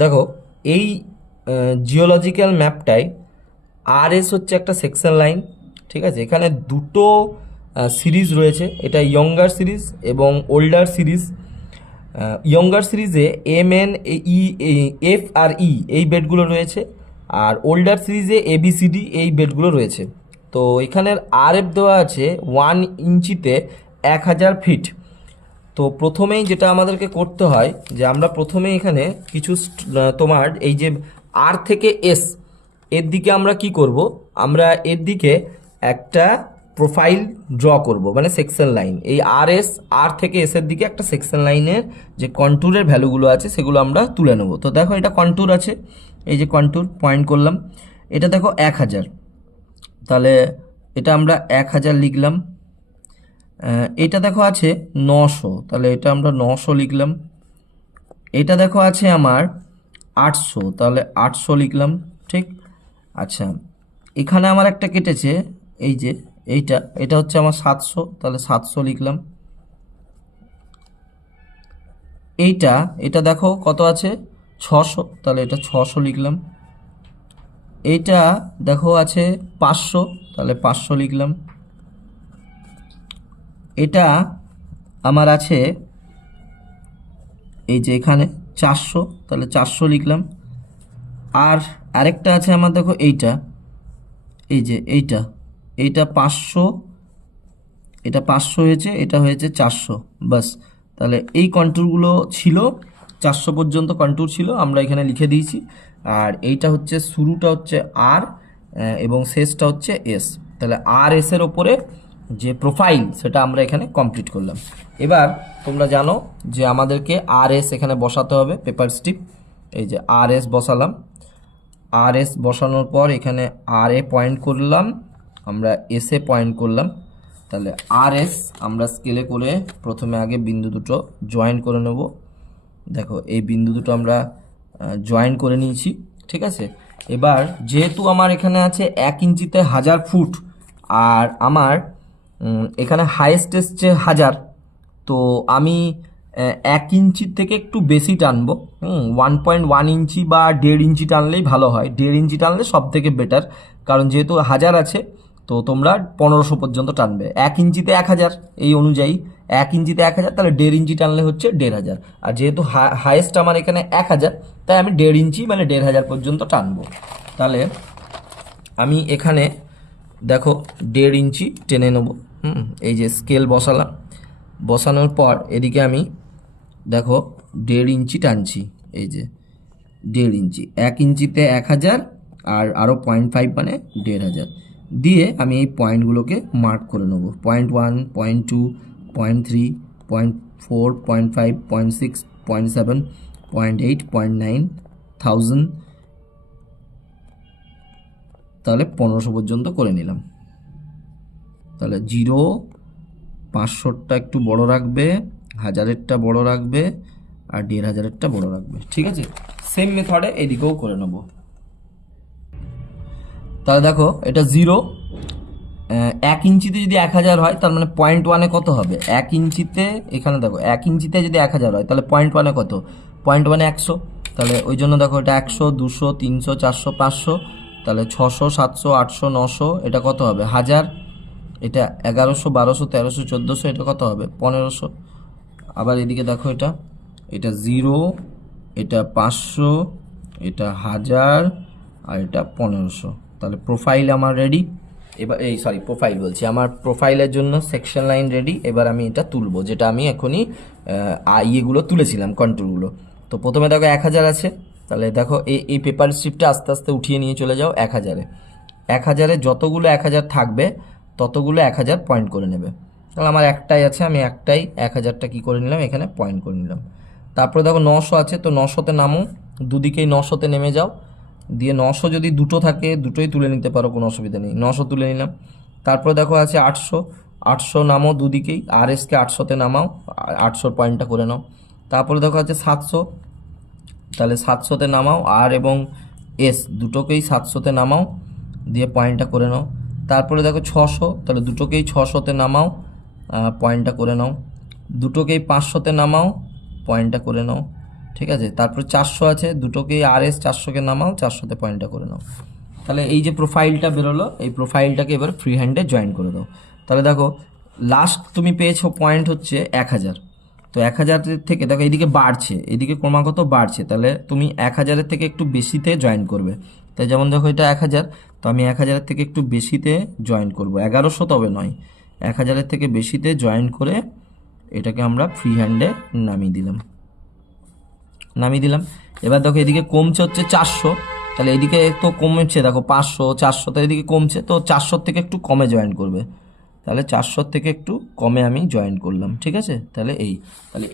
দেখো এই geological ম্যাপটায় RS হচ্ছে একটা সেকশন লাইন। ঠিক আছে, এখানে দুটো সিরিজ রয়েছে, এটা ইয়ঙ্গার সিরিজ এবং ওল্ডার সিরিজ। ইয়ঙ্গার সিরিজে M N E F R ই এই বেডগুলো রয়েছে, আর ওল্ডার সিরিজে এবিসিডি এই বেডগুলো রয়েছে। তো এখানের আর এফ দেওয়া আছে 1 ইঞ্চিতে 1000 ফিট। তো প্রথমেই যেটা আমাদেরকে করতে হয় যে আমরা প্রথমে এখানে কিছু তোমার এই যে আর থেকে এস এর দিকে আমরা কি করব, আমরা এর দিকে একটা প্রোফাইল ড্র করব, মানে সেকশন লাইন। এই আর থেকে এস এর দিকে একটা সেকশন লাইনের যে কন্ট্যুরের ভ্যালুগুলো আছে সেগুলো আমরা তুলে নেব। তো দেখো এটা কন্ট্যুর আছে, এই যে কন্ট্যুর পয়েন্ট করলাম, এটা দেখো 1000, তাহলে এটা আমরা 1000 লিখলাম। এটা দেখো আছে 900, তাহলে এটা আমরা 900 লিখলাম। এটা দেখো আছে আমার 800, তাহলে 800 লিখলাম। ঠিক, আচ্ছা এখানে আমার একটা কেটেছে, এই যে এটা হচ্ছে আমার 700, তাহলে 700 লিখলাম। এটা দেখো কত আছে 600, তাহলে এটা 600 লিখলাম। এইটা দেখো আছে 500, তাহলে 500 লিখলাম। এটা আমার আছে এই যে এখানে 400, তাহলে 400 লিখলাম। আর আরেকটা আছে আমার দেখো এই যে এইটা 500, এটা 500 হয়েছে, এটা হয়েছে 400, বাস। তাহলে এই কন্ট্যুরগুলো ছিল, 400 পর্যন্ত কন্ট্যুর ছিল, আমরা এখানে লিখে দিয়েছি। আর এইটা হচ্ছে শুরুটা হচ্ছে আর এবং শেষটা হচ্ছে এস। তাহলে আর এস এর ওপরে যে প্রোফাইল সেটা আমরা এখানে কমপ্লিট করলাম। এবার তোমরা জানো যে আমাদেরকে আর এস এখানে বসাতে হবে, পেপার স্ট্রিপ। এই যে আর এস বসালাম, আর এস বসানোর পর এখানে আর এ পয়েন্ট করলাম, আমরা এস এ পয়েন্ট করলাম। তাহলে আর এস আমরা স্কেলে করে প্রথমে আগে বিন্দু দুটো জয়েন করে নেব। দেখো এই বিন্দু দুটো আমরা জয়েন করে নিয়েছি। ঠিক আছে, এবার যেহেতু আমার এখানে আছে 1 ইঞ্চিতে 1000 ফুট, আর আমার এখানে হাইয়েস্ট এসছে 1000, তো আমি 1 ইঞ্চির থেকে একটু বেশি টানবো। 1.1 ইঞ্চি বা 1.5 ইঞ্চি টানলেই ভালো হয়, 1.5 ইঞ্চি টানলে সব থেকে বেটার, কারণ যেহেতু 1000 আছে তো তোমরা 1500 পর্যন্ত টানবে। 1 ইঞ্চিতে 1000 এই অনুযায়ী, 1 ইঞ্চিতে 1000, তাহলে 1.5 ইঞ্চি টানলে হচ্ছে 1500। আর যেহেতু হাইয়েস্ট আমার এখানে 1000, তাই আমি 1.5 ইঞ্চি মানে 1500 পর্যন্ত টানবো। তাহলে আমি এখানে দেখো 1.5 ইঞ্চি টেনে নেব। এই যে স্কেল বসালাম, বসানোর পর এদিকে আমি দেখো 1.5 ইঞ্চি টানছি। এই যে 1.5 ইঞ্চি, 1 ইঞ্চিতে 1000 আর আরও 0.5 মানে 1500 দিয়ে আমি এই পয়েন্টগুলোকে মার্ক করে নেবো। 0.1, 0.2, 0.3, 0.4, 0.5, 0.6, 0.7, 0.8, 0.9, 1000, তাহলে 1500 পর্যন্ত করে নিলাম। তাহলে 0, 500টা একটু বড় রাখবে, 1000-এরটা বড় রাখবে, আর 1500-এরটা বড় রাখবে। ঠিক আছে, সেম মেথডে এদিকেও করে নেব। তাহলে দেখো এটা 0, 1 ইঞ্চিতে যদি 1000 হয় তার মানে 0.1-এ কত হবে? 1 ইঞ্চিতে এখানে দেখো 1 ইঞ্চিতে যদি 1000 হয় তাহলে 0.1-এ কত? 0.1-এ 100, তাহলে ওই জন্য দেখো এটা 100, 200, 300, 400, 500, তাহলে 600, 700, 800, 900, এটা কত হবে? 1000। এটা 1100, 1200, 1300, 1400, এটা কত হবে? 1500। আবার এদিকে দেখো এটা 0, এটা 500, এটা 1000, আর এটা 1500। তাহলে প্রোফাইল আমার রেডি। এবার প্রোফাইল বলছি, আমার প্রোফাইলের জন্য সেকশন লাইন রেডি। এবার আমি এটা তুলবো, যেটা আমি এখনই ইয়েগুলো তুলেছিলাম, কন্ট্রোলগুলো। তো প্রথমে দেখো 1000 আছে, তাহলে দেখো এই পেপার স্ট্রিপটা আস্তে আস্তে উঠিয়ে নিয়ে চলে যাও 1000-এ। 1000-এ যতগুলো 1000 থাকবে ততগুলো 1000 পয়েন্ট করে নেবে। তাহলে আমার একটাই আছে, আমি একটাই 1000টা কী করে নিলাম, এখানে পয়েন্ট করে নিলাম। তারপরে দেখো 900 আছে, তো 900-তে নামো, দুদিকেই 900-তে নেমে যাও, দিয়ে 900 যদি দুটো থাকে দুটোই তুলে নিতে পারো, কোনো অসুবিধা নেই, 900 তুলে নিলাম। তারপরে দেখো আছে 800, 800 নামো দুদিকেই, আর এসকে 800-তে নামাও, 800 পয়েন্টটা করে নাও। তারপরে দেখো আছে 700, তাহলে 700-তে নামাও, আর এবং এস দুটোকেই 700-তে নামাও, দিয়ে পয়েন্টটা করে নাও। তারপরে দেখো 600, তাহলে দুটোকেই 600-তে নামাও, পয়েন্টটা করে নাও। দুটোকেই 500-তে নামাও, পয়েন্টটা করে নাও। ঠিক আছে, তারপরে 400 আছে, দুটোকেই RS 400কে নামাও, 400তে পয়েন্টটা করে নাও। তাহলে এই যে প্রোফাইলটা বেরোলো, এই প্রোফাইলটাকে এবার ফ্রি হ্যান্ডে জয়েন করে দাও। তাহলে দেখো লাস্ট তুমি পেয়েছো পয়েন্ট হচ্ছে 1000। তো 1000 থেকে দেখো এইদিকে বাড়ছে, এদিকে ক্রমাগত বাড়ছে, তাহলে তুমি 1000-এর থেকে একটু বেশিতে জয়েন করবে। তাই যেমন দেখো এটা 1000, তো আমি 1000-এর থেকে একটু বেশিতে জয়েন করব, 1100 তবে নয়, 1000-এর থেকে বেশিতে জয়েন করে এটাকে আমরা ফ্রি হ্যান্ডে নামিয়ে দিলাম। এবার দেখো এদিকে কমছে হচ্ছে 400, তাহলে এদিকে তো কমেছে দেখো 500 400, তো এদিকে কমছে, তো 400 থেকে একটু কমে জয়েন করবে। তাহলে 400 থেকে একটু কমে আমি জয়েন করলাম, ঠিক আছে। তাহলে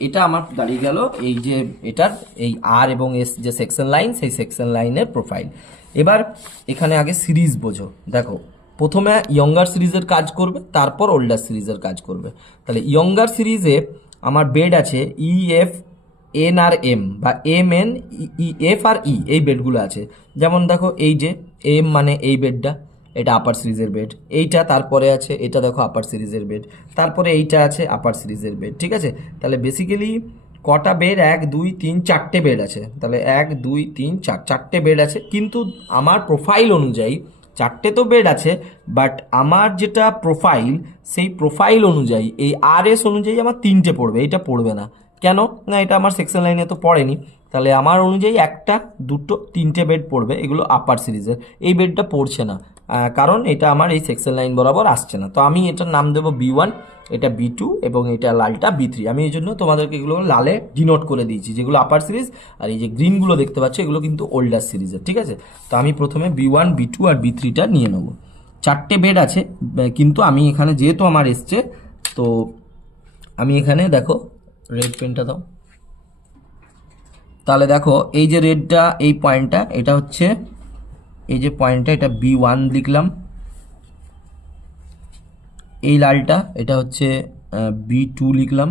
এটা আমার দাঁড়িয়ে গেল এই যে এটার এই আর এবং এস যে সেকশন লাইন, সেই সেকশন লাইনের প্রোফাইল। এবার এখানে আগে সিরিজ বোঝো। দেখো প্রথমে ইয়ঙ্গার সিরিজের কাজ করবে, তারপর ওল্ডার সিরিজের কাজ করবে। তাহলে ইয়ঙ্গার সিরিজে আমার বেড আছে EF N আর M, বা MN EF আর E, এই বেডগুলো আছে। যেমন দেখো এই যে M মানে এই বেডটা, এটা আপার সিরিজের বেড, এইটা তারপরে আছে, এটা দেখো আপার সিরিজের বেড, তারপরে এইটা আছে আপার সিরিজের বেড, ঠিক আছে। তাহলে বেসিক্যালি কটা বেড, 1 2 3 4টে বেড আছে। তাহলে 1 2 3 4, 4টে বেড আছে, কিন্তু আমার প্রোফাইল অনুযায়ী 4টে তো বেড আছে, বাট আমার যেটা প্রোফাইল, সেই প্রোফাইল অনুযায়ী এই RS অনুযায়ী আমার 3টে পড়বে, এটা পড়বে না। কেন না, এটা আমার সেকশন লাইনে তো পড়েনি। তাহলে আমার অনুযায়ী 1টা 2টো 3টে বেড পড়বে, এগুলো আপার সিরিজের। এই বেডটা পড়ছে না, কারণ এটা আমার এই সেকশন লাইন বরাবর আসছে না। তো আমি এটার নাম দেবো B1, এটা B2 এবং এটা লালটা B3। আমি এই জন্য তোমাদেরকে এগুলো লালে ডিনোট করে দিয়েছি, যেগুলো আপার সিরিজ, আর এই যে গ্রিনগুলো দেখতে পাচ্ছ এগুলো কিন্তু ওল্ডার সিরিজের, ঠিক আছে। তো আমি প্রথমে B1 B2 আর B3টা নিয়ে নেবো। 4টে বেড আছে, কিন্তু আমি এখানে যেহেতু আমার এসছে, তো আমি এখানে দেখো রেড পেনটা দাও। তাহলে দেখো এই যে রেডটা, এই পয়েন্টটা, এটা হচ্ছে এই যে পয়েন্টটা, এটা B1 লিখলাম। এই লালটা এটা হচ্ছে B2 লিখলাম।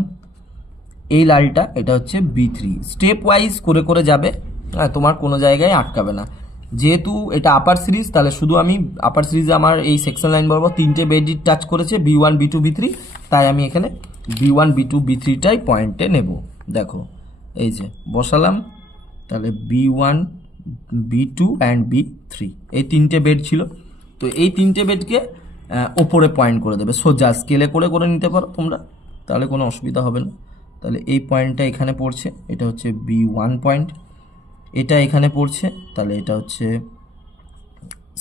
এই লালটা এটা হচ্ছে B3। স্টেপ ওয়াইজ করে করে যাবে, হ্যাঁ, তোমার কোনো জায়গায় আটকাবে না। যেহেতু এটা আপার সিরিজ, তাহলে শুধু আমি আপার সিরিজে আমার এই সেকশন লাইন বরাবর 3টে বেড টাচ করেছে, B1 B2 B3, তাই আমি এখানে B1 B2 B3টাই পয়েন্টে নেব। দেখো এই যে বসালাম, তাহলে B1 B2 অ্যান্ড B3, এই 3টে বেড ছিল। তো এই 3টে বেডকে ওপরে পয়েন্ট করে দেবে, সোজা স্কেলে করে করে নিতে পারো তোমরা, তাহলে কোনো অসুবিধা হবে না। তাহলে এই পয়েন্টটা এখানে পড়ছে, এটা হচ্ছে B1 পয়েন্ট, এটা এখানে পড়ছে, তাহলে এটা হচ্ছে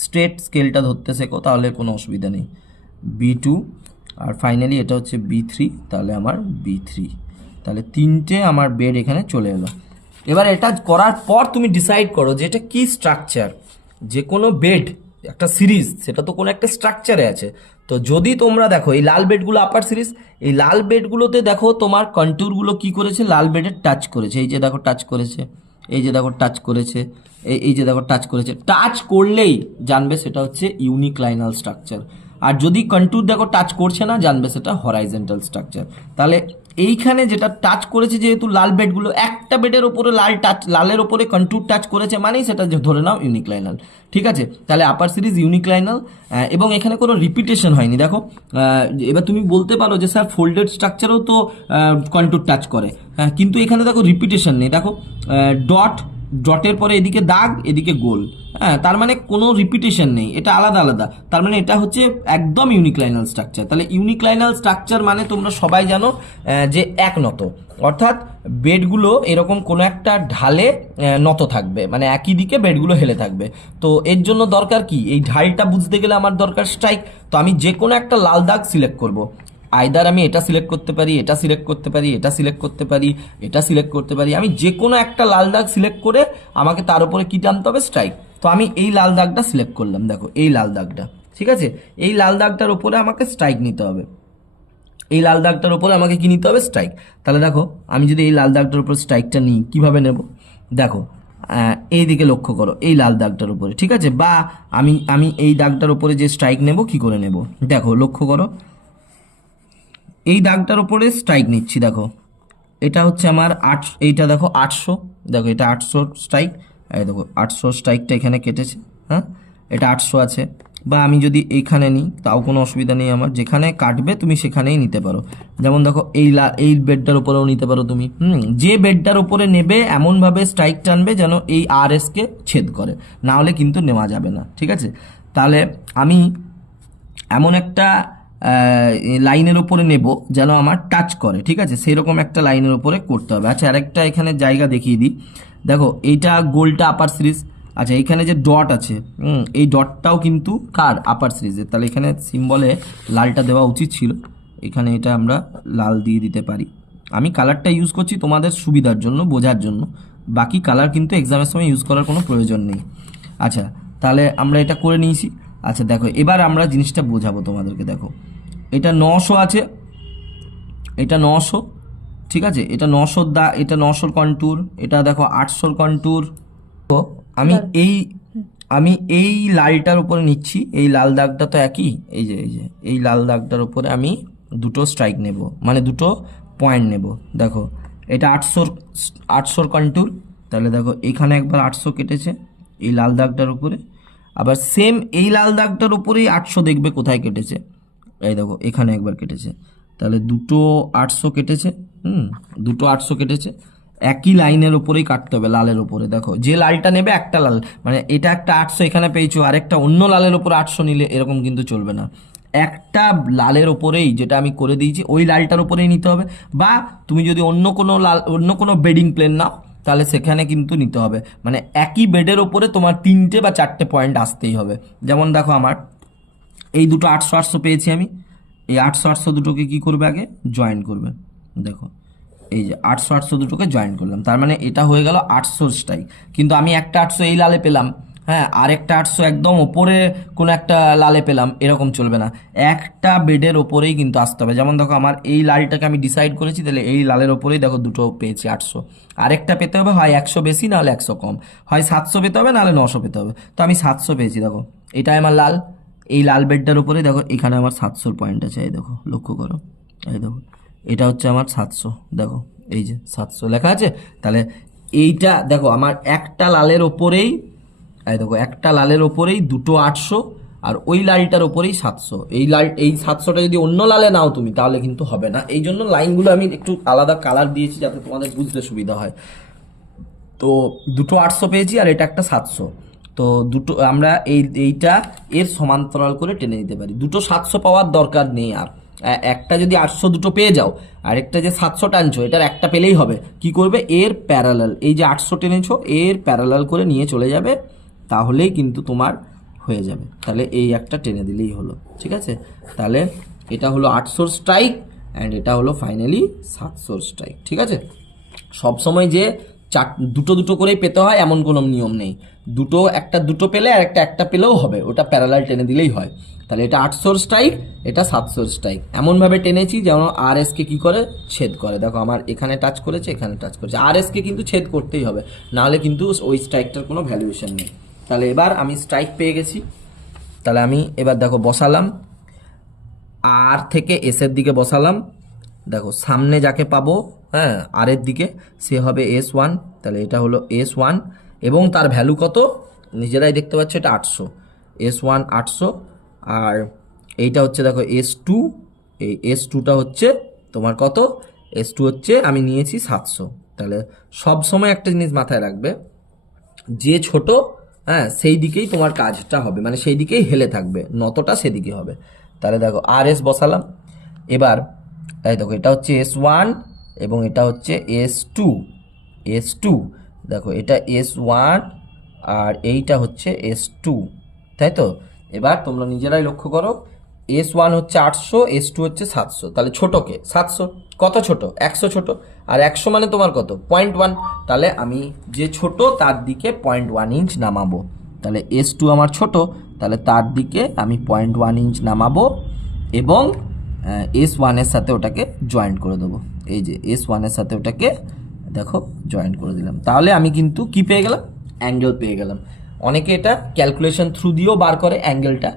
স্ট্রেট স্কেলটা ধরতে শেখো, তাহলে কোনো অসুবিধা নেই, B2, আর ফাইনালি এটা হচ্ছে B3, তাহলে আমার B3। তাহলে 3টে আমার বেড এখানে চলে এলো। এবার এটা করার পর তুমি ডিসাইড করো যে এটা কি স্ট্রাকচার। যে কোনো বেড একটা সিরিজ, সেটা তো কোনো একটা স্ট্রাকচারে আছে। তো যদি তোমরা দেখো এই লাল বেডগুলো আপার সিরিজ, এই লাল বেডগুলোতে দেখো তোমার কন্ট্যুরগুলো কি করেছে, লাল বেডে টাচ করেছে, এই যে দেখো টাচ করেছে, এই যে দেখো টাচ করেছে, এই যে দেখো টাচ করেছে। টাচ করলেই জানবে সেটা হচ্ছে ইউনিক্লাইনাল স্ট্রাকচার, আর যদি কন্ট্যুর দেখো টাচ করছে না, জানবে সেটা হরাইজন্টাল স্ট্রাকচার। তাহলে এইখানে যেটা টাচ করেছে, যেহেতু লাল বেডগুলো, একটা বেডের ওপরে লালের ওপরে কন্ট্যুর টাচ করেছে, মানেই সেটা ধরে নাও ইউনিক্লাইনাল, ঠিক আছে। তাহলে আপার সিরিজ ইউনিক্লাইনাল, এবং এখানে কোনো রিপিটেশন হয়নি। দেখো এবার তুমি বলতে পারো যে স্যার ফোল্ডেড স্ট্রাকচারেও তো কন্ট্যুর টাচ করে, হ্যাঁ, কিন্তু এখানে দেখো রিপিটেশন নেই। দেখো ডটের পরে এদিকে দাগ, এদিকে গোল, হ্যাঁ, তার মানে কোনো রিপিটেশন নেই, এটা আলাদা আলাদা, তার মানে এটা হচ্ছে একদম ইউনিক্লাইনাল স্ট্রাকচার। তাহলে ইউনিক্লাইনাল স্ট্রাকচার মানে তোমরা সবাই জানো যে এক নত, অর্থাৎ বেডগুলো এরকম কোনো একটা ঢালে নত থাকবে, মানে একই দিকে বেডগুলো হেলে থাকবে। তো এর জন্য দরকার কি, এই ঢালটা বুঝতে গেলে আমার দরকার স্ট্রাইক। তো আমি যে কোনো একটা লাল দাগ সিলেক্ট করব, আইদার আমি এটা সিলেক্ট করতে পারি, এটা সিলেক্ট করতে পারি, এটা সিলেক্ট করতে পারি, এটা সিলেক্ট করতে পারি। আমি যে কোনো একটা লাল দাগ সিলেক্ট করে আমাকে তার উপরে কি টানতে হবে, স্ট্রাইক। তো আমি এই লাল দাগটা সিলেক্ট করলাম, দেখো এই লাল দাগটা, ঠিক আছে। এই লাল দাগটার উপরে আমাকে স্ট্রাইক নিতে হবে, এই লাল দাগটার উপরে আমাকে কি নিতে হবে, স্ট্রাইক। তাহলে দেখো আমি যদি এই লাল দাগটার উপর স্ট্রাইকটা নিই, কিভাবে নেব, দেখো এই দিকে লক্ষ্য করো, এই লাল দাগটার উপরে, ঠিক আছে। বা আমি এই দাগটার উপরে যে স্ট্রাইক নেব, কি করে নেব, দেখো লক্ষ্য করো, এই দাগটার উপরে স্ট্রাইক নিচ্ছি। দেখো এটা হচ্ছে আমার এইটা দেখো 800, দেখো এটা 800 স্ট্রাইক, এই দেখো 800 স্ট্রাইকটা এখানে কেটেছে, হ্যাঁ, এটা 800 আছে। বা আমি যদি এইখানে নিই তাও কোনো অসুবিধা নেই আমার, যেখানে কাটবে তুমি সেখানেই নিতে পারো। যেমন দেখো এই বেডটার উপরেও নিতে পারো তুমি, যে বেডটার উপরে নেবে এমনভাবে স্ট্রাইক টানবে যেন এই RSকে ছেদ করে, না হলে কিন্তু নেওয়া যাবে না, ঠিক আছে। তাহলে আমি এমন একটা লাইনের উপরে নেব যেন আমার টাচ করে, ঠিক আছে, সেরকম একটা লাইনের উপরে করতে হবে। আচ্ছা, আরেকটা এখানে জায়গা দেখিয়ে দিই, দেখো এইটা গোলটা আপার সিরিজ। আচ্ছা, এখানে যে ডট আছে, এই ডটটাও কিন্তু কার আপার সিরিজের, তাহলে এখানে সিম্বলে লালটা দেওয়া উচিত ছিল, এখানে এটা আমরা লাল দিয়ে দিতে পারি। আমি কালারটা ইউজ করছি তোমাদের সুবিধার জন্য, বোঝার জন্য, বাকি কালার কিন্তু এক্সামের সময় ইউজ করার কোনো প্রয়োজন নেই। আচ্ছা, তাহলে আমরা এটা করে নিয়েছি। আচ্ছা দেখো, এবার আমরা জিনিসটা বোঝাবো তোমাদেরকে। দেখো এটা 900 আছে, এটা 900, ঠিক আছে, এটা 900 এটা 900 কন্ট্যুর, এটা দেখো 800 কন্ট্যুর। তো আমি এই লালটার উপরে নিচ্ছি, এই লাল দাগটা তো একই, এই লাল দাগটার উপরে আমি দুটো স্ট্রাইক নেব, মানে দুটো পয়েন্ট নেব। দেখো এটা 800 কন্ট্যুর, তাহলে দেখো এখানে একবার 800 কেটেছে এই লাল দাগটার উপরে, আবার সেম এই লাল দাগটার উপরেই 800 দেখবে কোথায় কেটেছে, এই দেখো এখানে একবার কেটেছে, তাহলে দুটো 800 কেটেছে, দুটো 800 কেটেছে। একই লাইনের উপরেই কাটতে হবে, লালের উপরে। দেখো যে লালটা নেবে একটা লাল, মানে এটা একটা 800 এখানে পেয়েছো, আর একটা অন্য লালের উপরে 800 নিলে এরকম কিন্তু চলবে না। একটা লালের ওপরেই, যেটা আমি করে দিয়েছি ওই লালটার উপরেই নিতে হবে, বা তুমি যদি অন্য কোনো বেডিং প্লেন নাও তাহলে সেখানে কিন্তু নিতে হবে, মানে একই বেডের ওপরে তোমার 3টে বা 4টে পয়েন্ট আসতেই হবে। যেমন দেখো আমার এই দুটো 800 800 পেয়েছি আমি, এই 800 800 দুটোকে কি করবে, আগে জয়েন করবে। দেখো এই যে 800 800 দুটোকে জয়েন করলাম, তার মানে এটা হয়ে গেল 800টাই। কিন্তু আমি একটা 800 এই লালে পেলাম, হ্যাঁ, আর একটা 800 একদম ওপরে কোনো একটা লালে পেলাম, এরকম চলবে না, একটা বেডের ওপরেই কিন্তু আসতে হবে। যেমন দেখো আমার এই লালটাকে আমি ডিসাইড করেছি, তাহলে এই লালের ওপরেই দেখো দুটো পেয়েছি 800, আরেকটা পেতে হবে হয় 100 বেশি না হলে 100 কম, হয় 700 পেতে হবে না হলে 900 পেতে হবে, তো আমি 700 পেয়েছি। দেখো এটাই আমার লাল, এই লাল বেডটার উপরে দেখো এখানে আমার 700 পয়েন্ট আছে, এই দেখো লক্ষ্য করো, এই দেখো এটা হচ্ছে আমার 700, দেখো এই যে 700 লেখা আছে। তাহলে এইটা দেখো আমার একটা লালের ওপরেই, এই দেখো একটা লালের ওপরেই দুটো 800, আর ওই লালটার ওপরেই 700। এই 700টা যদি অন্য লালে নাও তুমি তাহলে কিন্তু হবে না, এই জন্য লাইনগুলো আমি একটু আলাদা কালার দিয়েছি যাতে তোমাদের বুঝতে সুবিধা হয়। তো দুটো 800 পেয়েছি আর এটা একটা 700, তো দুটো আমরা এইটা এর সমান্তরাল করে টেনে নিতে পারি। দুটো 700 পাওয়ার দরকার নেই আর, একটা যদি 800 দুটো পেয়ে যাও, আর একটা যে 700 টানছো এটার একটা পেলেই হবে। কি করবে, এর প্যারালাল, এই যে 800 টেনেছো এর প্যারালাল করে নিয়ে চলে যাবে, তাহলেই কিন্তু তোমার হয়ে যাবে। তাহলে এই একটা টেনে দিলেই হলো, ঠিক আছে। তাহলে এটা হলো 800 স্ট্রাইক, অ্যান্ড এটা হলো ফাইনালি 700 স্ট্রাইক, ঠিক আছে। সবসময় যে দুটো দুটো করেই পেতে হয় এমন কোনো নিয়ম নেই, দুটো পেলে আর একটা পেলেও হবে, ওটা প্যারালাল টেনে দিলেই হয়। তাহলে এটা 800 স্ট্রাইক, এটা 700 স্ট্রাইক, এমনভাবে টেনেছি যেন RSকে কি করে, ছেদ করে। দেখো আমার এখানে টাচ করেছে, এখানে টাচ করেছে, RSকে কিন্তু ছেদ করতেই হবে, নাহলে কিন্তু ওই স্ট্রাইকটার কোনো ভ্যালুয়েশন নেই। তাহলে এবার আমি স্ট্রাইক পেয়ে গেছি, তাহলে আমি এবার দেখো বসালাম, আর থেকে এসের দিকে বসালাম, দেখো সামনে যাকে পাবো, হ্যাঁ, আর এর দিকে, সে হবে S1, তাহলে এটা হলো S1, এবং তার ভ্যালু কত নিজেরাই দেখতে পাচ্ছ, এটা 800, S1 800, আর এইটা হচ্ছে দেখো S2, এই S2টা হচ্ছে তোমার কত, S2 হচ্ছে আমি নিয়েছি 700। তাহলে সব সময় একটা জিনিস মাথায় রাখবে, যে ছোট, হ্যাঁ, সেই দিকেই তোমার কাজটা হবে, মানে সেই দিকেই হেলে থাকবে, নতটা সেদিকে হবে। তাহলে দেখো RS বসালাম, এবার এই দেখো এটা হচ্ছে S1 এবং এটা হচ্ছে S2, দেখো এটা S1 আর এইটা হচ্ছে S2, তাই তো। এবার তোমরা নিজেরাই লক্ষ্য করো, S1 হচ্ছে 800, S2 হচ্ছে 700, তাহলে ছোটকে 700, কত ছোট, 100 ছোট, আর 100 মানে তোমার কত, 0.1, তাহলে আমি যে ছোট তার দিকে 0.1 ইঞ্চ নামাবো। তাহলে S2 আমার ছোট, তাহলে তার দিকে আমি 0.1 ইঞ্চ নামাবো, এবং S1 এর সাথে ওটাকে জয়েন্ট করে দেবো। এই যে S1 এর সাথে ওটাকে দেখো জয়েন্ট করে দিলাম, তাহলে আমি কিন্তু কি পেয়ে গেলাম, অ্যাঙ্গেল পেয়ে গেলাম। অনেকে এটা ক্যালকুলেশন থ্রু দিয়েও বার করে অ্যাঙ্গেলটা,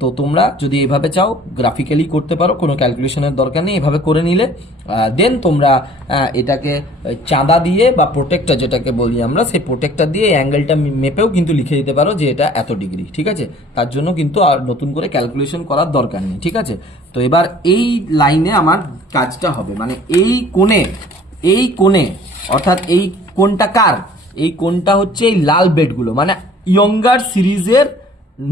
তো তোমরা যদি এভাবে চাও গ্রাফিক্যালি করতে পারো, কোনো ক্যালকুলেশনের দরকার নেই, এভাবে করে নিলে দেন তোমরা এটাকে চাঁদা দিয়ে বা প্রোটেক্টর যেটাকে বলি আমরা, সেই প্রোটেক্টর দিয়ে অ্যাঙ্গেলটা মেপেও কিন্তু লিখে দিতে পারো যে এটা এত ডিগ্রি, ঠিক আছে। তার জন্য কিন্তু আর নতুন করে ক্যালকুলেশন করার দরকার নেই, ঠিক আছে। তো এবার এই লাইনে আমার কাজটা হবে, মানে এই কোণে অর্থাৎ এই কোণটা কার, এই কোণটা হচ্ছে এই লাল বেডগুলো, মানে ইয়ঙ্গার সিরিজের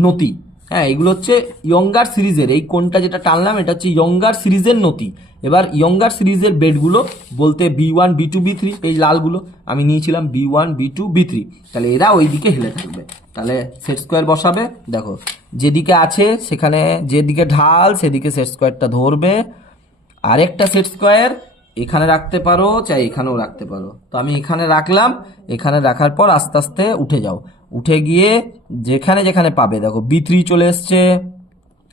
নতি। হ্যাঁ, এগুলো হচ্ছে ইয়ঙ্গার সিরিজের, এই কোণটা যেটা টানলাম এটা হচ্ছে ইয়ঙ্গার সিরিজের নতি। এবার ইয়ঙ্গার সিরিজের বেডগুলো বলতে B1 B2 B3, এই লালগুলো আমি নিয়েছিলাম B1 B2 B3, তাহলে এরা ওই দিকে হেলে থাকবে। তাহলে সেট স্কোয়ার বসাবে, দেখো যেদিকে আছে সেখানে, যেদিকে ঢাল সেদিকে সেট স্কোয়ারটা ধরবে। আরেকটা সেট স্কোয়ার এখানে রাখতে পারো, চাই এখানেও রাখতে পারো। তো আমি এখানে রাখলাম, এখানে রাখার পর আস্তে আস্তে উঠে যাও, উঠে গিয়ে যেখানে যেখানে পাবে দেখো B3 চলে এসছে।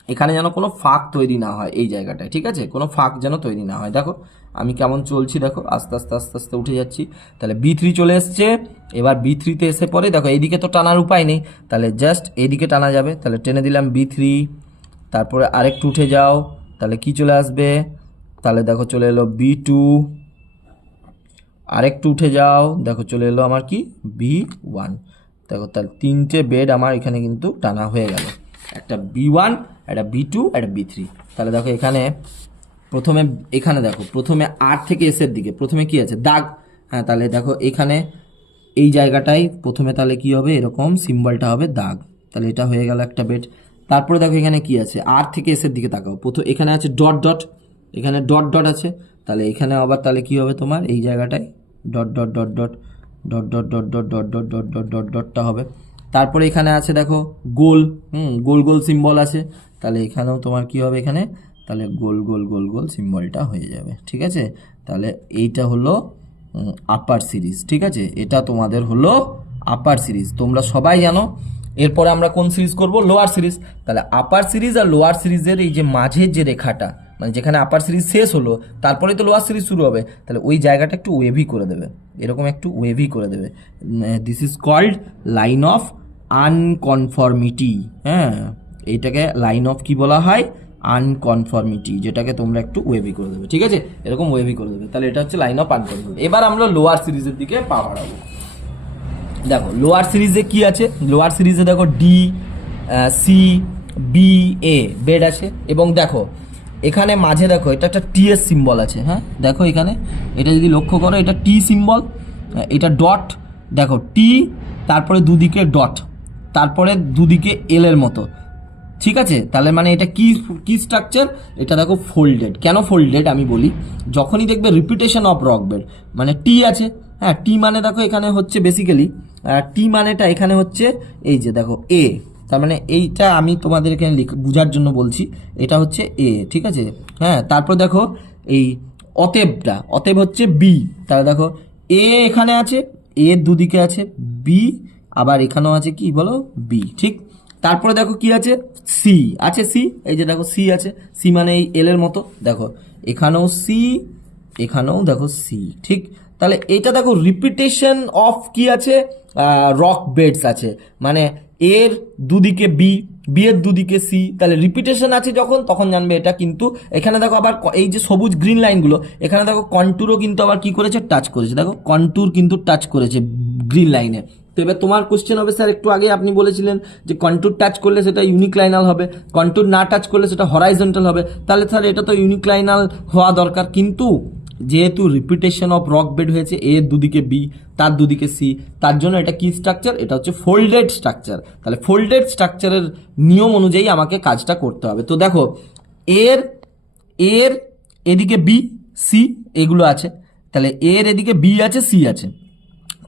এখানে যেন কোনো ফাঁক তৈরি না হয় এই জায়গাটায়, ঠিক আছে, কোনো ফাঁক যেন তৈরি না হয়। দেখো আমি কেমন চলছি, দেখো আস্তে আস্তে আস্তে আস্তে উঠে যাচ্ছি। তাহলে B3 চলে এসছে। এবার B3-তে এসে পরে দেখো এইদিকে তো টানার উপায় নেই, তাহলে জাস্ট এইদিকে টানা যাবে। তাহলে টেনে দিলাম B3, তারপরে আরেকটু উঠে যাও, তাহলে কি চলে আসবে, তাহলে দেখো চলে এলো B2, আরেকটু উঠে যাও, দেখো চলে এলো আমার কি B1। দেখো তাহলে 3টে বেড আমার এখানে কিন্তু টানা হয়ে গেল, একটা B1, একটা B2, একটা B3। তাহলে দেখো এখানে প্রথমে, এখানে দেখো প্রথমে R থেকে S এর দিকে প্রথমে কি আছে, দাগ। হ্যাঁ, তাহলে দেখো এখানে এই জায়গাটাই প্রথমে তাহলে কি হবে, এরকম সিম্বলটা হবে দাগ। তাহলে এটা হয়ে গেল একটা বেড। তারপরে দেখো এখানে কি আছে, R থেকে S এর দিকে তাকাও, প্রথম এখানে আছে ডট ডট, এখানে ডট ডট আছে। তাহলে এখানে আবার তাহলে কি হবে তোমার, এই জায়গাটায় dot dot dot dot dot dot dot dot dot dot dot dot dot ডটটা হবে। তারপরে এখানে আছে দেখো গোল, গোল গোল সিম্বল আছে। তাহলে এখানেও তোমার কি হবে, এখানে তাহলে গোল গোল গোল গোল সিম্বলটা হয়ে যাবে, ঠিক আছে। তাহলে এইটা হলো আপার সিরিজ, ঠিক আছে, এটা তোমাদের হলো আপার সিরিজ, তোমরা সবাই জানো। এরপরে আমরা কোন সিরিজ করব, লোয়ার সিরিজ। তাহলে আপার সিরিজ আর লোয়ার সিরিজের এই যে মাঝের যে রেখাটা, মানে যেখানে আপার সিরিজ শেষ হলো তারপরেই তো লোয়ার সিরিজ শুরু হবে, তাহলে ওই জায়গাটা একটু ওয়েভি করে দেবে, এরকম একটু ওয়েভি করে দেবে। This is called line of unconformity. হ্যাঁ, এইটাকে লাইন অফ কি বলা হয়, আনকনফর্মিটি, যেটাকে তোমরা একটু ওয়েভি করে দেবে, ঠিক আছে, এরকম ওয়েভি করে দেবে। তাহলে এটা হচ্ছে লাইন অফ আনকনফর্মিটি। এবার আমরা লোয়ার সিরিজের দিকে পা বাড়াবো। দেখো লোয়ার সিরিজে কি আছে, লোয়ার সিরিজে দেখো ডি, সি, বি, এ বেড আছে। এবং দেখো এখানে মাঝে দেখো এটা একটা টি এর সিম্বল আছে। হ্যাঁ, দেখো এখানে এটা যদি লক্ষ্য করো, এটা টি সিম্বল, এটা ডট, দেখো টি, তারপরে দুদিকে ডট, তারপরে দুদিকে এল এর মতো, ঠিক আছে। তাহলে মানে এটা কি কি স্ট্রাকচার, এটা দেখো ফোল্ডেড। কেন ফোল্ডেড আমি বলি, যখনই দেখবে রিপিটেশন অফ রক বেড, মানে টি আছে, হ্যাঁ টি মানে দেখো এখানে হচ্ছে বেসিক্যালি টি মানেটা এখানে হচ্ছে এই যে দেখো এ, তার মানে এইটা আমি তোমাদের এখানে বোঝার জন্য বলছি, এটা হচ্ছে এ, ঠিক আছে। হ্যাঁ, তারপর দেখো এই অতএবটা, অতএব হচ্ছে বি, তাহলে দেখো এ এখানে আছে, এর দুদিকে আছে বি, আবার এখানেও আছে কি বলো বি, ঠিক। তারপরে দেখো কি আছে, সি আছে, সি এই যে দেখো সি আছে, সি মানে এই এল এর মতো, দেখো এখানেও সি, এখানেও দেখো সি, ঠিক। তাহলে এটা দেখো রিপিটেশন অফ কি আছে, রক বেডস আছে, মানে এর দুদিকে বি, বি এর দুদিকে সি, তাহলে রিপিটেশন আছে যখন, তখন জানবে এটা কিন্তু। এখানে দেখো আবার এই যে সবুজ গ্রিন লাইনগুলো, এখানে দেখো কন্টুরও কিন্তু আবার কি করেছে, টাচ করেছে, দেখো কন্টুর কিন্তু টাচ করেছে গ্রিন লাইনে। তো এবার তোমার কোশ্চেন হবে, স্যার একটু আগে আপনি বলেছিলেন যে কন্টুর টাচ করলে সেটা ইউনিক্লাইনাল হবে, কন্টুর না টাচ করলে সেটা হরাইজন্টাল হবে, তাহলে স্যার এটা তো ইউনিক্লাইনাল হওয়া দরকার। কিন্তু যেহেতু রিপিটেশন অফ রক বেড হয়েছে, এর দুদিকে বি, তার দুদিকে সি, তার জন্য এটা কি স্ট্রাকচার, এটা হচ্ছে ফোল্ডেড স্ট্রাকচার। তাহলে ফোল্ডেড স্ট্রাকচারের নিয়ম অনুযায়ী আমাকে কাজটা করতে হবে। তো দেখো এর এর এদিকে বি, সি এগুলো আছে, তাহলে এর এদিকে বি আছে, সি আছে,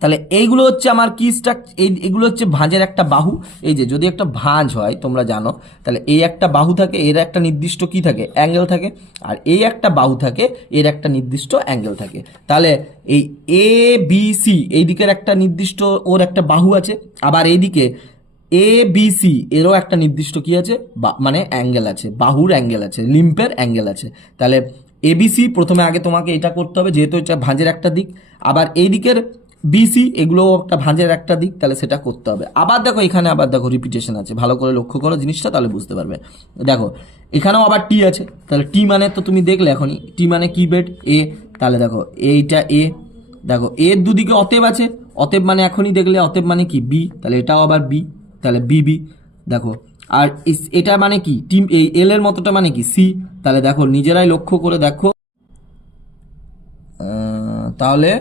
তাহলে এইগুলো হচ্ছে আমার কি স্ট্রাকচার, এগুলো হচ্ছে ভাঁজের একটা বাহু। এই যে যদি একটা ভাঁজ হয় তোমরা জানো, তাহলে এই একটা বাহু থাকে, এর একটা নির্দিষ্ট কি থাকে, অ্যাঙ্গেল থাকে, আর এই একটা বাহু থাকে, এর একটা নির্দিষ্ট অ্যাঙ্গেল থাকে। তাহলে এই এ বি সি এই দিকের একটা নির্দিষ্ট ওর একটা বাহু আছে, আবার এইদিকে এ বি সি এরও একটা নির্দিষ্ট কি আছে, মানে অ্যাঙ্গেল আছে, বাহুর অ্যাঙ্গেল আছে, লিম্পের অ্যাঙ্গেল আছে। তাহলে এবিসি প্রথমে আগে তোমাকে এটা করতে হবে, যেহেতু এটা ভাঁজের একটা দিক, আবার এই দিকের বিসি এগুলো একটা ভাঁজের একটা দিক, তাহলে সেটা করতে হবে। আবার দেখো এখানে আবার দেখো রিপিটেশন আছে, ভালো করে লক্ষ্য করো জিনিসটা, তাহলে বুঝতে পারবে। দেখো এখানেও আবার টি আছে, তাহলে টি মানে তো তুমি দেখলে এখনই, টি মানে কি বেড এ, তাহলে দেখো এইটা এ, দেখো এর দুদিকে অতএব আছে, অতএব মানে এখনই দেখলে অতএব মানে কি বি, তাহলে এটাও আবার বি, তাহলে বি বি। দেখো আর এটা মানে কি টি, এই এল এর মতোটা মানে কি সি, তাহলে দেখো নিজেরাই লক্ষ্য করে দেখো। তাহলে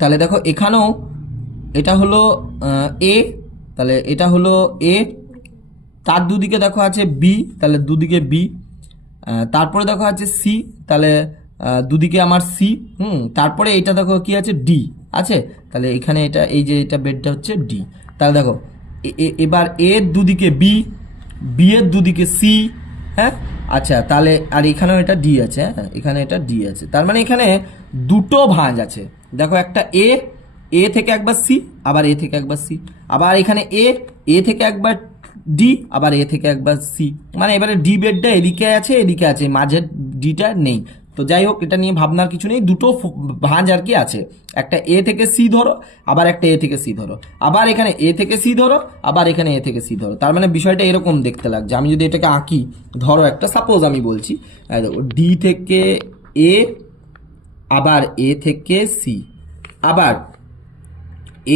তাহলে দেখো এখানেও এটা হলো এ, তাহলে এটা হলো এ, তার দুদিকে দেখো আছে বি, তাহলে দুদিকে বি, তারপরে দেখো আছে সি, তাহলে দুদিকে আমার সি, তারপরে এটা দেখো কি আছে ডি আছে, তাহলে এখানে এটা এই যে এটা বেডটা হচ্ছে ডি। তাহলে দেখো এবার এর দুদিকে বি, বি এর দুদিকে সি, হ্যাঁ আচ্ছা, তাহলে আর এখানেও এটা ডি আছে, হ্যাঁ এখানে এটা ডি আছে, তার মানে এখানে দুটো ভাঁজ আছে। দেখো একটা এ, এ থেকে একবার সি, আবার এ থেকে একবার সি, আবার এখানে এ, এ থেকে একবার ডি, আবার এ থেকে একবার সি, মানে এবারে ডি বেডটা এদিকে আছে এদিকে আছে, মাঝের ডিটা নেই। তো যাই হোক এটা নিয়ে ভাবনার কিছু নেই, দুটো ভাঁজ আর কি আছে, একটা এ থেকে সি ধরো, আবার একটা এ থেকে সি ধরো, আবার এখানে এ থেকে সি ধরো, আবার এখানে এ থেকে সি ধরো, তার মানে বিষয়টা এরকম দেখতে লাগছে। আমি যদি এটাকে আঁকি, ধরো একটা সাপোজ আমি বলছি, ডি থেকে এ, আবার এ থেকে সি, আবার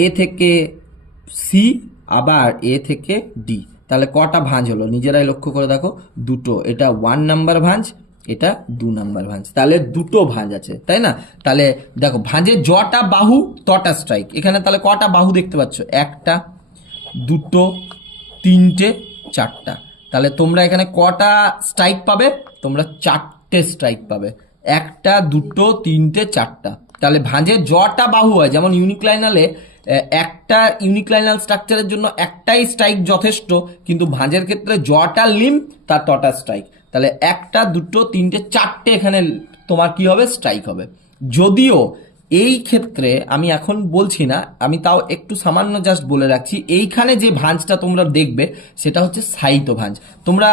এ থেকে সি, আবার এ থেকে ডি, তাহলে কটা ভাঁজ হলো নিজেরাই লক্ষ্য করে দেখো, দুটো, এটা 1 নাম্বার ভাঁজ, এটা 2 নাম্বার ভাঁজ, তাহলে দুটো ভাঁজ আছে, তাই না? তাহলে দেখো ভাঁজের জটা বাহু তটা স্ট্রাইক, এখানে তাহলে কটা বাহু দেখতে পাচ্ছ, একটা, দুটো, তিনটে, চারটা, তাহলে তোমরা এখানে কটা স্ট্রাইক পাবে, তোমরা চারটে স্ট্রাইক পাবে, একটা, দুটো, তিনটে, চারটা। তাহলে ভাঁজের জটা বাহু হয়, যেমন ইউনিক্লাইনালে একটা ইউনিক্লাইনাল স্ট্রাকচারের জন্য একটাই স্ট্রাইক যথেষ্ট, কিন্তু ভাঁজের ক্ষেত্রে জটা লিম তার তটা স্ট্রাইক, তাহলে একটা, দুটো, তিনটে, চারটে এখানে তোমার কি হবে, স্ট্রাইক হবে। যদিও এই ক্ষেত্রে আমি এখন বলছি না, আমি তাও একটু সামান্য জাস্ট বলে রাখছি, এইখানে যে ভাঁজটা তোমরা দেখবে সেটা হচ্ছে সাহিত্য ভাঁজ। তোমরা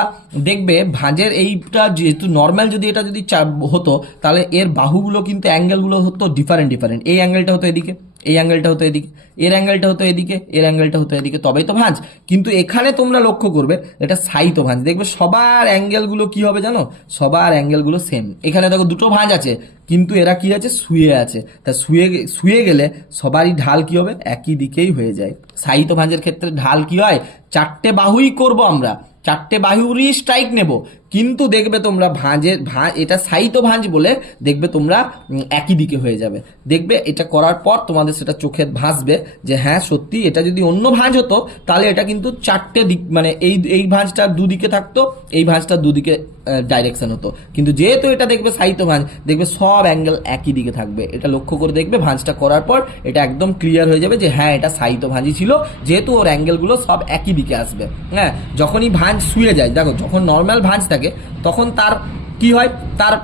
দেখবে ভাঁজের এইটা যেহেতু নর্মাল, যদি এটা যদি হতো তাহলে এর বাহুগুলো কিন্তু অ্যাঙ্গেলগুলো হতো ডিফারেন্ট ডিফারেন্ট, এই অ্যাঙ্গেলটা হতো এদিকে, এই অ্যাঙ্গেলটা হতো এদিকে, এর অ্যাঙ্গেলটা হতো এদিকে, এর অ্যাঙ্গেলটা হতো এদিকে, তবেই তো ভাঁজ। কিন্তু এখানে তোমরা লক্ষ্য করবে এটা সাহিত্য ভাঁজ, দেখবে সবার অ্যাঙ্গেলগুলো কি হবে জানো, সবার অ্যাঙ্গেলগুলো সেম। এখানে দেখো দুটো ভাঁজ আছে, কিন্তু এরা কি আছে, শুয়ে আছে, তা শুয়ে শুয়ে গেলে সবারই ঢাল কি হবে, একই দিকেই হয়ে যায়। সাহিত্য ভাঁজের ক্ষেত্রে ঢাল কি হয়, চারটে বাহুই করব আমরা, চারটে বাহুরই স্ট্রাইক নেব, কিন্তু দেখবে তোমরা ভাঁজের এটা সাহিত্য ভাঁজ বলে দেখবে তোমরা একই দিকে হয়ে যাবে। দেখবে এটা করার পর তোমাদের সেটা চোখে ভাসবে যে হ্যাঁ সত্যি, এটা যদি অন্য ভাঁজ হতো তাহলে এটা কিন্তু চারটে দিক, মানে এই ভাঁজটা দুদিকে থাকতো, এই ভাঁজটা দুদিকে ডাইরেকশন হতো, কিন্তু যেহেতু এটা দেখবে সাহিত্য ভাঁজ, দেখবে সব অ্যাঙ্গেল একই দিকে থাকবে। এটা লক্ষ্য করে দেখবে, ভাঁজটা করার পর এটা একদম ক্লিয়ার হয়ে যাবে যে হ্যাঁ এটা সাহিত্য ভাঁজই ছিল, যেহেতু ওর অ্যাঙ্গেলগুলো সব একই দিকে আসবে। হ্যাঁ, যখনই ভাঁজ শুয়ে যায়, দেখো যখন নর্মাল ভাঁজ থাকে তখন তার কি হয়, তার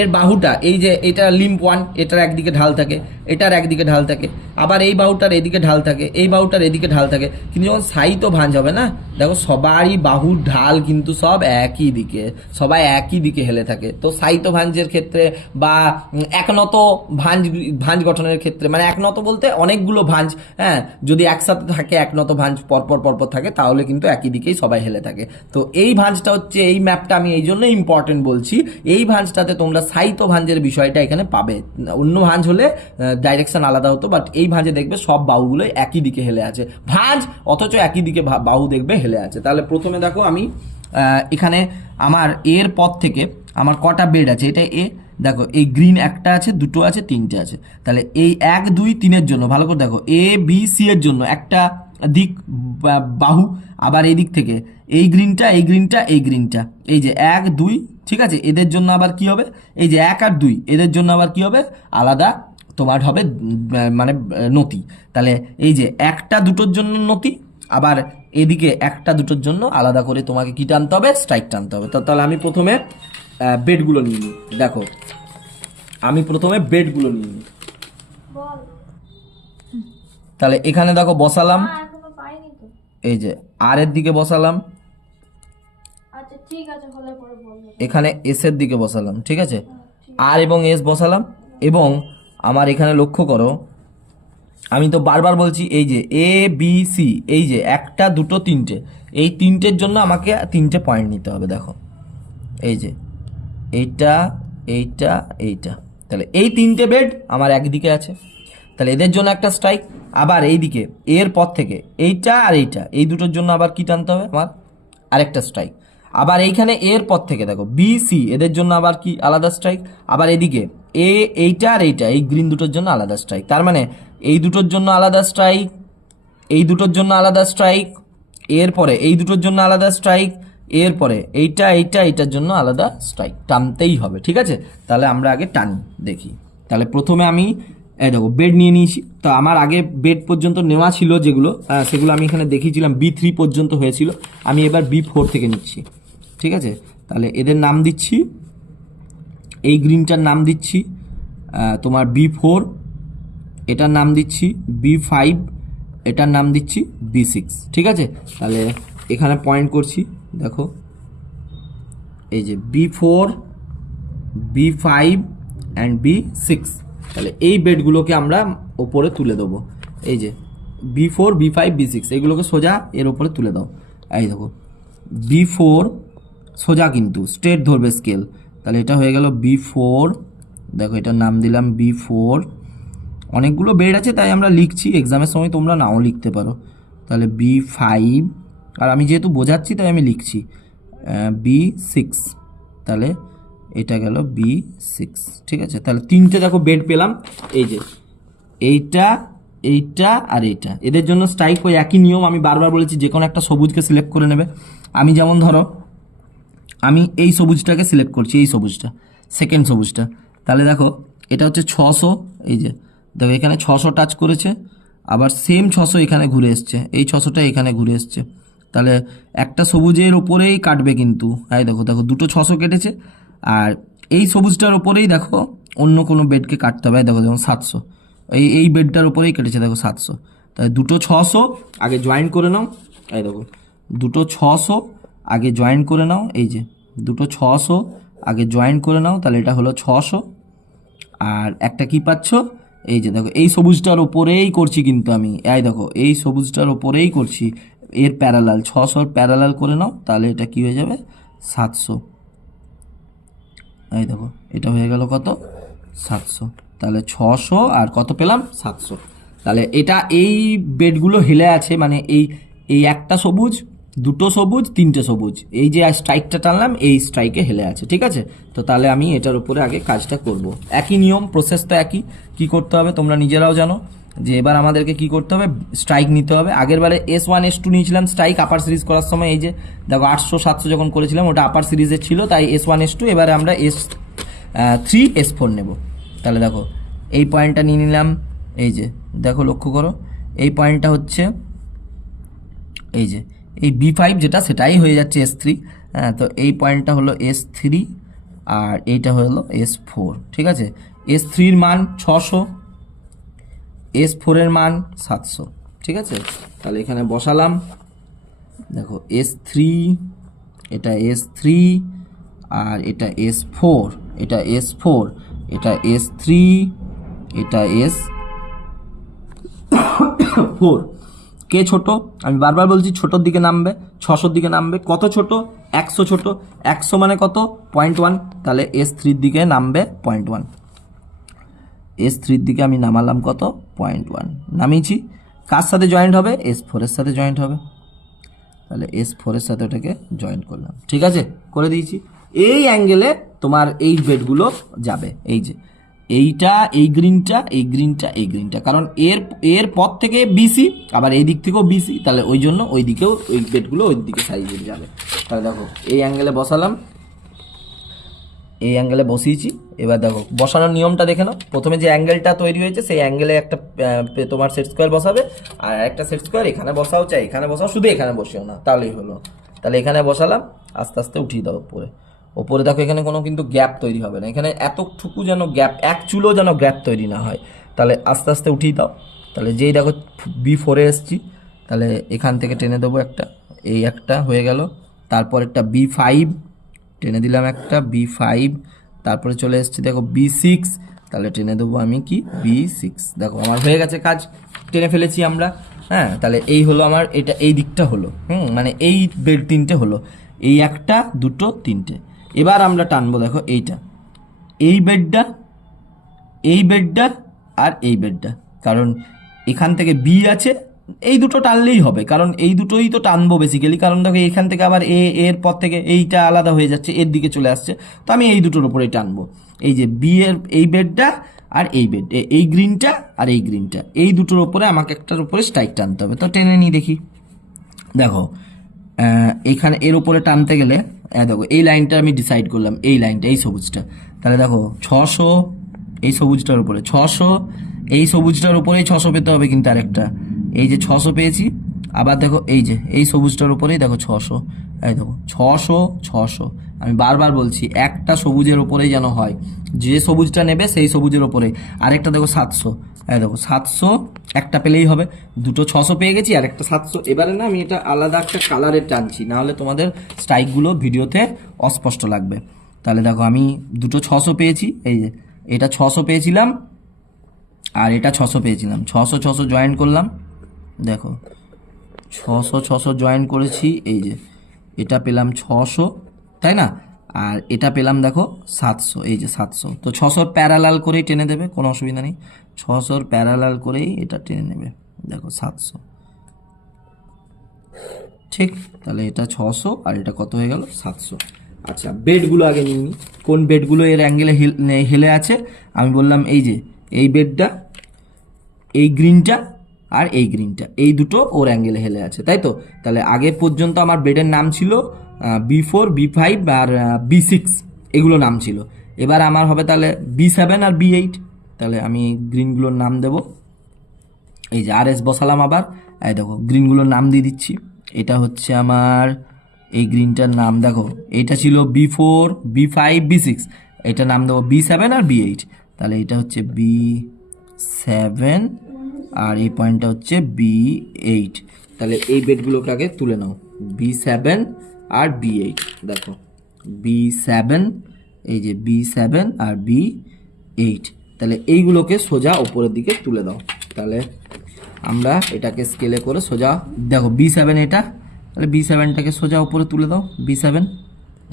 এর বাহুটা, এই যে এটা লিম্প 1, এটার একদিকে ঢাল থাকে, এটার একদিকে ঢাল থাকে, আবার এই বাহুটার এদিকে ঢাল থাকে, এই বাহুটার এদিকে ঢাল থাকে, কিন্তু যখন সাহিত্য ভাঁজ হবে না, দেখো সবারই বাহুর ঢাল কিন্তু সব একই দিকে, সবাই একই দিকে হেলে থাকে। তো সাহিত্য ভাঁজের ক্ষেত্রে বা একনত ভাঁজ ভাঁজ গঠনের ক্ষেত্রে, মানে একনত বলতে অনেকগুলো ভাঁজ, হ্যাঁ যদি একসাথে থাকে একনত ভাঁজ পরপর পরপর থাকে, তাহলে কিন্তু একই দিকেই সবাই হেলে থাকে। তো এই ভাঁজটা হচ্ছে, এই ম্যাপটা আমি এই জন্য ইম্পর্টেন্ট বলছি, এই ভাঁজটাতে তোমরা সাহিত্য ভাঁজের বিষয়টা এখানে পাবে। অন্য ভাঁজ হলে ডাইরেকশন আলাদা হতো, বাট এই ভাঁজে দেখবে সব বাহুগুলো একই দিকে হেলে আছে, ভাঁজ অথচ একই দিকে বাহু দেখবে হেলে আছে। তাহলে প্রথমে দেখো আমি এখানে আমার এর পর থেকে আমার কটা বেড আছে, এটা এ, দেখো এই গ্রিন একটা আছে, দুটো আছে, তিনটে আছে, তাহলে এই 1 2 3-এর জন্য ভালো করে দেখো, এ বি সি এর জন্য একটা দিক বাহু, আবার এই দিক থেকে এই গ্রিনটা, এই গ্রিনটা, এই গ্রিনটা, এই যে 1 2, ঠিক আছে, এদের জন্য আবার কি হবে, এই যে 1 আর 2 এদের জন্য আবার কি হবে, আলাদা তোমার হবে মানে নতি। তাহলে এই যে একটা দুটোর জন্য নতি, আবার এদিকে একটা দুটোর জন্য আলাদা করে তোমাকে কি টানতে হবে, স্ট্রাইক টানতে হবে। তো তাহলে আমি প্রথমে বেডগুলো নিয়ে নিই, দেখো আমি প্রথমে বেডগুলো নিয়ে নিই। তাহলে এখানে দেখো বসালাম, এই যে আর এর দিকে বসালাম, এখানে এস এর দিকে বসালাম, ঠিক আছে, আর এবং এস বসালাম, এবং আমার এখানে লক্ষ্য করো, আমি তো বারবার বলছি এই যে এ বি সি, এই যে একটা দুটো তিনটে, এই তিনটের জন্য আমাকে তিনটে পয়েন্ট নিতে হবে। দেখো এই যে এইটা এইটা এইটা, তাহলে এই তিনটে বেড আমার একদিকে আছে, তাহলে এদের জন্য একটা স্ট্রাইক। আবার এইদিকে এর পর থেকে এইটা আর এইটা, এই দুটোর জন্য আবার কি টানতে হবে আমার, আরেকটা স্ট্রাইক। আবার এইখানে এর পর থেকে দেখো বি সি, এদের জন্য আবার কি আলাদা স্ট্রাইক। আবার এদিকে এ এইটা আর এইটা, এই গ্রিন দুটোর জন্য আলাদা স্ট্রাইক। তার মানে এই দুটোর জন্য আলাদা স্ট্রাইক, এই দুটোর জন্য আলাদা স্ট্রাইক, এরপরে এই দুটোর জন্য আলাদা স্ট্রাইক, এরপরে এইটা এইটা এইটার জন্য আলাদা স্ট্রাইক টানতেই হবে। ঠিক আছে, তাহলে আমরা আগে টানি দেখি। তাহলে প্রথমে আমি এই দেখো বেড নিয়ে নিয়েছি, তো আমার আগে বেড পর্যন্ত নেওয়া ছিল যেগুলো, সেগুলো আমি এখানে দেখিয়েছিলাম B3 পর্যন্ত হয়েছিল, আমি এবার B4 থেকে নিচ্ছি। ঠিক আছে, তাহলে এদের নাম দিচ্ছি, এই গ্রিনটার নাম দিচ্ছি তোমার B4, এটার নাম দিচ্ছি B5, এটার নাম দিচ্ছি B6। ঠিক আছে, তাহলে এখানে পয়েন্ট করছি, দেখো এই যে B4 B5 অ্যান্ড B6, তাহলে এই বেডগুলোকে আমরা ওপরে তুলে দেবো। এই যে B4 B5 B6 এইগুলোকে সোজা এর ওপরে তুলে দাও। এই দেখো B4 সোজা কিন্তু স্ট্রেট ধরবে স্কেল, তাহলে এটা হয়ে গেল B4। দেখো এটার নাম দিলাম B4। অনেকগুলো বেড আছে তাই আমরা লিখছি, এক্সামের সময় তোমরা নাও লিখতে পারো। তাহলে B5, আর আমি যেহেতু বোঝাচ্ছি তাই আমি লিখছি B6, তাহলে এটা গেল B6। ঠিক আছে, তাহলে তিনটে দেখো বেড পেলাম। এই যে এইটা এইটা আর এইটা, এদের জন্য স্ট্রাইক ওই একই নিয়ম, আমি বারবার বলেছি যে কোনো একটা সবুজকে সিলেক্ট করে নেবে। আমি যেমন ধরো আমি এই সবুজটাকে সিলেক্ট করছি, এই সবুজটা সেকেন্ড সবুজটা, তাহলে দেখো এটা হচ্ছে 600, এই যে দেখো এখানে 600 টাচ করেছে, আবার সেম 600 এখানে ঘুরে এসছে, এই 600টা এখানে ঘুরে এসছে, তাহলে একটা সবুজের ওপরেই কাটবে কিন্তু। এই দেখো দেখো দুটো 600 কেটেছে, আর এই সবুজটার ওপরেই দেখো অন্য কোনো বেডকে কাটতে হবে। দেখো যেমন 700, এই বেডটার ওপরেই কেটেছে দেখো 700, তাহলে দুটো 600 আগে জয়েন করে নাও। এই দেখো দুটো 600 আগে জয়েন করে নাও, এই যে দুটো 600 আগে জয়েন করে নাও, তাহলে এটা হলো 600। আর একটা কি পাচ্ছ, এই যে দেখো এই সবুজটার ওপরেই করছি কিন্তু আমি, এই দেখো এই সবুজটার ওপরেই করছি, এর প্যারালাল 600 প্যারালাল করে নাও, তাহলে এটা কি হয়ে যাবে 700। এই দেখো এটা হয়ে গেল কত 700, তাহলে 600 আর কত পেলাম 700। তাহলে এটা এই বেডগুলো হেলে আছে, মানে এই এই একটা সবুজ দুটো সবুজ তিনটে সবুজ, এই যে স্ট্রাইকটা টানলাম এই স্ট্রাইকে হেলে আছে। ঠিক আছে, তো তাহলে আমি এটার উপরে আগে কাজটা করব। একই নিয়ম, প্রসেস তো একই। কি করতে হবে তোমরা নিজেরাও জানো, যে এবার আমাদেরকে কি করতে হবে, স্ট্রাইক নিতে হবে। আগের বারে S1 S2 নিয়েছিলাম স্ট্রাইক আপার সিরিজ করার সময়, এই যে দেখো 800 700 যখন করেছিলাম ওটা আপার সিরিজের ছিল, তাই S1 S2, এবারে আমরা S3 S4 নেব। তাহলে দেখো এই পয়েন্টটা নিয়ে নিলাম, এই যে দেখো লক্ষ্য করো এই পয়েন্টটা হচ্ছে এই যে এই B5 যেটা সেটাই হয়ে যাচ্ছে S3। হ্যাঁ, তো এই পয়েন্টটা হলো S3 আর এইটা হলো S4। ঠিক আছে, S3-র মান 600, S4-এর মান 700। ঠিক আছে, তাহলে এখানে বসালাম, দেখো S3, এটা S3 আর এটা S4, এটা S4, এটা S3, এটা S4। কে ছোট, আমি বারবার বলছি ছোটোর দিকে নামবে, 600-র দিকে নামবে। কত ছোট, 100 ছোট, 100 মানে কত 0.1, তাহলে S3-র দিকে নামবে 0.1। S3-র দিকে আমি নামালাম কত 0.1 নামিয়েছি। কার সাথে জয়েন্ট হবে, S4-এর সাথে জয়েন্ট হবে, তাহলে S4-এর সাথে ওটাকে জয়েন্ট করলাম। ঠিক আছে, করে দিয়েছি। এই অ্যাঙ্গেলে তোমার এই বেডগুলো যাবে, এই যে এইটা এই গ্রিনটা এই গ্রিনটা এই গ্রিনটা, কারণ এর পর থেকে BC, আবার এই দিক থেকেও BC, তাহলে ওই জন্য ওই দিকেও ওই বেডগুলো ওই দিকে সাইজে যাবে। তাহলে দেখো এই অ্যাঙ্গেলে বসালাম, এই অ্যাঙ্গেলে বসিয়েছি। এবার দেখো বসানোর নিয়মটা দেখে নাও। প্রথমে যে অ্যাঙ্গেলটা তৈরি হয়েছে সেই অ্যাঙ্গেলে একটা তোমার সেট স্কোয়ার বসাবে, আর একটা সেট স্কোয়ার এখানে বসাও, চাই এখানে বসাও, শুধু এখানে বসিও না, তাহলেই হলো। তাহলে এখানে বসালাম, আস্তে আস্তে উঠিয়ে দাও উপরে। ওপরে দেখো এখানে কোনো কিন্তু গ্যাপ তৈরি হবে না, এখানে এতটুকু যেন গ্যাপ, এক চুলো যেন গ্যাপ তৈরি না হয়। তাহলে আস্তে আস্তে উঠিয়ে দাও। তাহলে যেই দেখো B4-এ এসছি, তাহলে এখান থেকে টেনে দেবো একটা, এই একটা হয়ে গেল। তারপর একটা B5 টেনে দিলাম একটা B5, তারপরে চলে এসেছি দেখো B6, তাহলে টেনে দেবো আমি কি B6। দেখো আমার হয়ে গেছে কাজ, টেনে ফেলেছি আমরা। হ্যাঁ, তাহলে এই হলো আমার, এটা এই দিকটা হলো, মানে এই বেড তিনটে হলো, এই একটা দুটো তিনটে। এবার আমরা টানবো, দেখো এইটা, এই বেডটা, এই বেডটা আর এই বেডটা, কারণ এখান থেকে বি আছে, এই দুটো টানলেই হবে, কারণ এই দুটোই তো টানবো বেসিক্যালি। কারণ দেখো এখান থেকে আবার এর পর থেকে এইটা আলাদা হয়ে যাচ্ছে, এর দিকে চলে আসছে, তো আমি এই দুটোর উপরেই টানবো। এই যে বি এর এই বেডটা আর এই বেড, এই গ্রিনটা আর এই গ্রিনটা, এই দুটোর উপরে আমাকে একটার উপরে স্ট্রাইক টানতে হবে। তো টেনে নিই দেখি। দেখো এখানে এর উপরে টানতে গেলে দেখো এই লাইনটা আমি ডিসাইড করলাম, এই লাইনটা, এই সবুজটা। তাহলে দেখো 600, এই সবুজটার উপরে 600, এই সবুজটার উপরেই 600 পেতে হবে কিন্তু আরেকটা, এই যে 600 পেয়েছি। আবার দেখো এই যে এই সবুজটার উপরেই দেখো 600, এই দেখো 600 600। আমি বারবার বলছি একটা সবুজের উপরেই যেন হয়, যে সবুজটা নেবে সেই সবুজের উপরে। আরেকটা দেখো 700, এই দেখো 700, একটা পেলেই হবে। দুটো 600 পেয়ে গেছি আর একটা 700। এবারে না আমি এটা আলাদা একটা কালারের টানছি, না হলে তোমাদের স্ট্রাইকগুলো ভিডিওতে অস্পষ্ট লাগবে। তাহলে দেখো আমি দুটো 600 পেয়েছি, এই যে এটা 600 পেয়েছিলাম আর এটা 600 পেয়েছিলাম, 600 600 জয়েন করলাম। দেখো 600 600 জয়েন করেছি, এই যে এটা পেলাম 600, তাই না? আর এটা পেলাম দেখো 700, এই যে 700। তো 600 প্যারালাল করেই টেনে দেবে, কোনো অসুবিধা নেই, 600 প্যারালাল করেই এটা টেনে নেবে। দেখো 700, ঠিক। তাহলে এটা 600 আর এটা কত হয়ে গেল 700। আচ্ছা, বেডগুলো আগে নিয়ে নিই, কোন বেডগুলো এর অ্যাঙ্গেলে হেলে আছে। আমি বললাম এই যে এই বেডটা, এই গ্রিনটা আর এই গ্রিনটা, এই দুটো ওর অ্যাঙ্গেলে হেলে আছে, তাই তো? তাহলে আগে পর্যন্ত আমার বেডের নাম ছিল B4 B5 আর B6, এগুলো নাম ছিল। এবার আমার হবে তাহলে B7 আর B8। তাহলে আমি গ্রিনগুলোর নাম দেব, এই যে RS বসালাম। আবার এই দেখো গ্রিনগুলোর নাম দিয়ে দিচ্ছি। এটা হচ্ছে আমার এই গ্রিনটার নাম, দেখো এটা ছিল B4 B5 B6, এটা নাম দেবো B7 আর B8। তাহলে এটা হচ্ছে B7 আর এই পয়েন্টটা হচ্ছে B8। তাহলে এই বেডগুলোকে আগে তুলে নাও, B7 আর B8। দেখো B7, এই যে B7 আর B8। তাহলে এইগুলোকে সোজা উপরের দিকে তুলে দাও। তাহলে আমরা এটাকে স্কেলে করে সোজা, দেখো B7 এটা, তাহলে B7টাকে সোজা উপরে তুলে দাও। B7,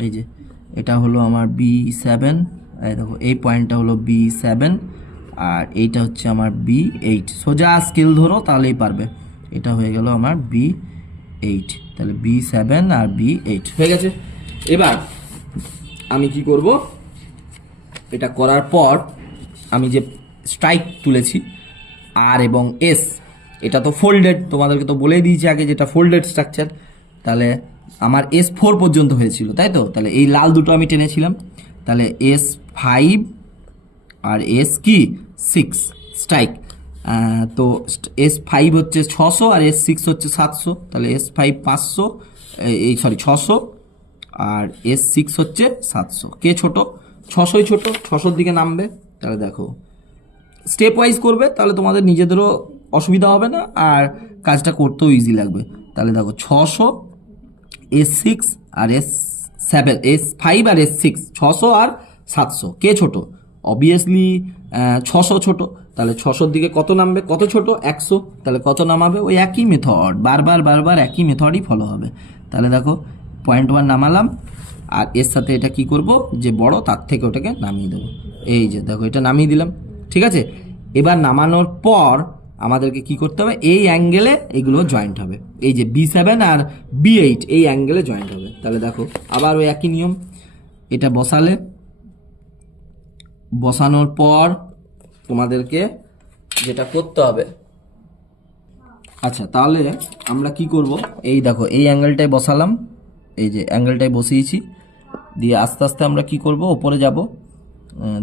এই যে এটা হলো আমার B7, এই দেখো এই পয়েন্টটা হলো B7 আর এইটা হচ্ছে আমার B8। সোজা স্কেল ধরো তাহলেই পারবে। এটা হয়ে গেল আমার B8, তাহলে B7 আর B8 হয়ে গেছে। এবার আমি কি করব, এটা করার পর আমি যে স্ট্রাইক তুলেছি আর এবং এস, এটা তো ফোল্ডেড, তোমাদেরকে তো বলেই দিয়েছি আগে যেটা ফোল্ডেড স্ট্রাকচার। তাহলে আমার S4 পর্যন্ত হয়েছিল, তাই তো? তাহলে এই লাল দুটো আমি টেনেছিলাম, তাহলে S5 আর S6 স্ট্রাইক। তো S5 হচ্ছে 600 আর S6 হচ্ছে 700, তাহলে S5 500, এই সরি 600 আর S6 হচ্ছে 700। কে ছোট? 600ই ছোট, 600-র দিকে নামবে। তাহলে দেখো স্টেপ ওয়াইজ করবে, তাহলে তোমাদের নিজেদেরও অসুবিধা হবে না আর কাজটা করতেও ইজি লাগবে। তাহলে দেখো 600, S6 আর S7, S5 আর S6, 600 আর 700, কে ছোট? অবভিয়াসলি 600 ছোট। তাহলে 600-র দিকে কত নামবে, কত ছোট? 100। তাহলে কত নামাবে? ওই একই মেথড, বারবার একই মেথডই ফলো হবে। তাহলে দেখো পয়েন্ট 1 নামালাম আর এর সাথে এটা কি করব, যে বড় তার থেকে ওটাকে নামিয়ে দেবো। এই যে দেখো এটা নামিয়ে দিলাম, ঠিক আছে? এবার নামানোর পর আমাদেরকে কি করতে হবে, এই অ্যাঙ্গেলে এগুলো জয়েন্ট হবে, এই যে B7 আর B8 এই অ্যাঙ্গেলে জয়েন্ট হবে। তাহলে দেখো আবার ওই একই নিয়ম, এটা বসালে, বসানোর পর তোমাদেরকে যেটা করতে হবে, আচ্ছা তাহলে আমরা কি করব, এই দেখো এই অ্যাঙ্গেলটায় বসালাম, এই যে অ্যাঙ্গেলটায় বসিয়েছি, দিয়ে আস্তে আস্তে আমরা কি করব, ওপরে যাব।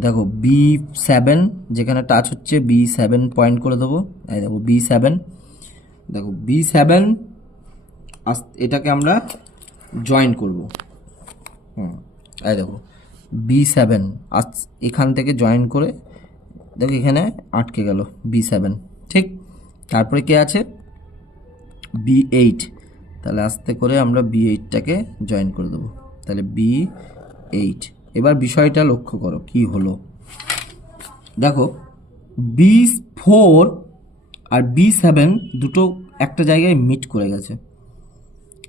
দেখো B7 যেখানে টাচ হচ্ছে, B7 পয়েন্ট করে দেবো। এই দেখো B7, দেখো B7 এটাকে আমরা জয়েন করব। এই দেখো B7 এখান থেকে জয়েন করে, দেখো এখানে আটকে গেল B7, ঠিক। তারপরে কে আছে, B8। তাহলে আস্তে করে আমরা B8টাকে জয়েন করে দেবো। তাহলে B8, এবার বিষয়টা লক্ষ্য করো কি হলো। দেখো B4 আর B7 দুটো একটা জায়গায় মিট করে গেছে।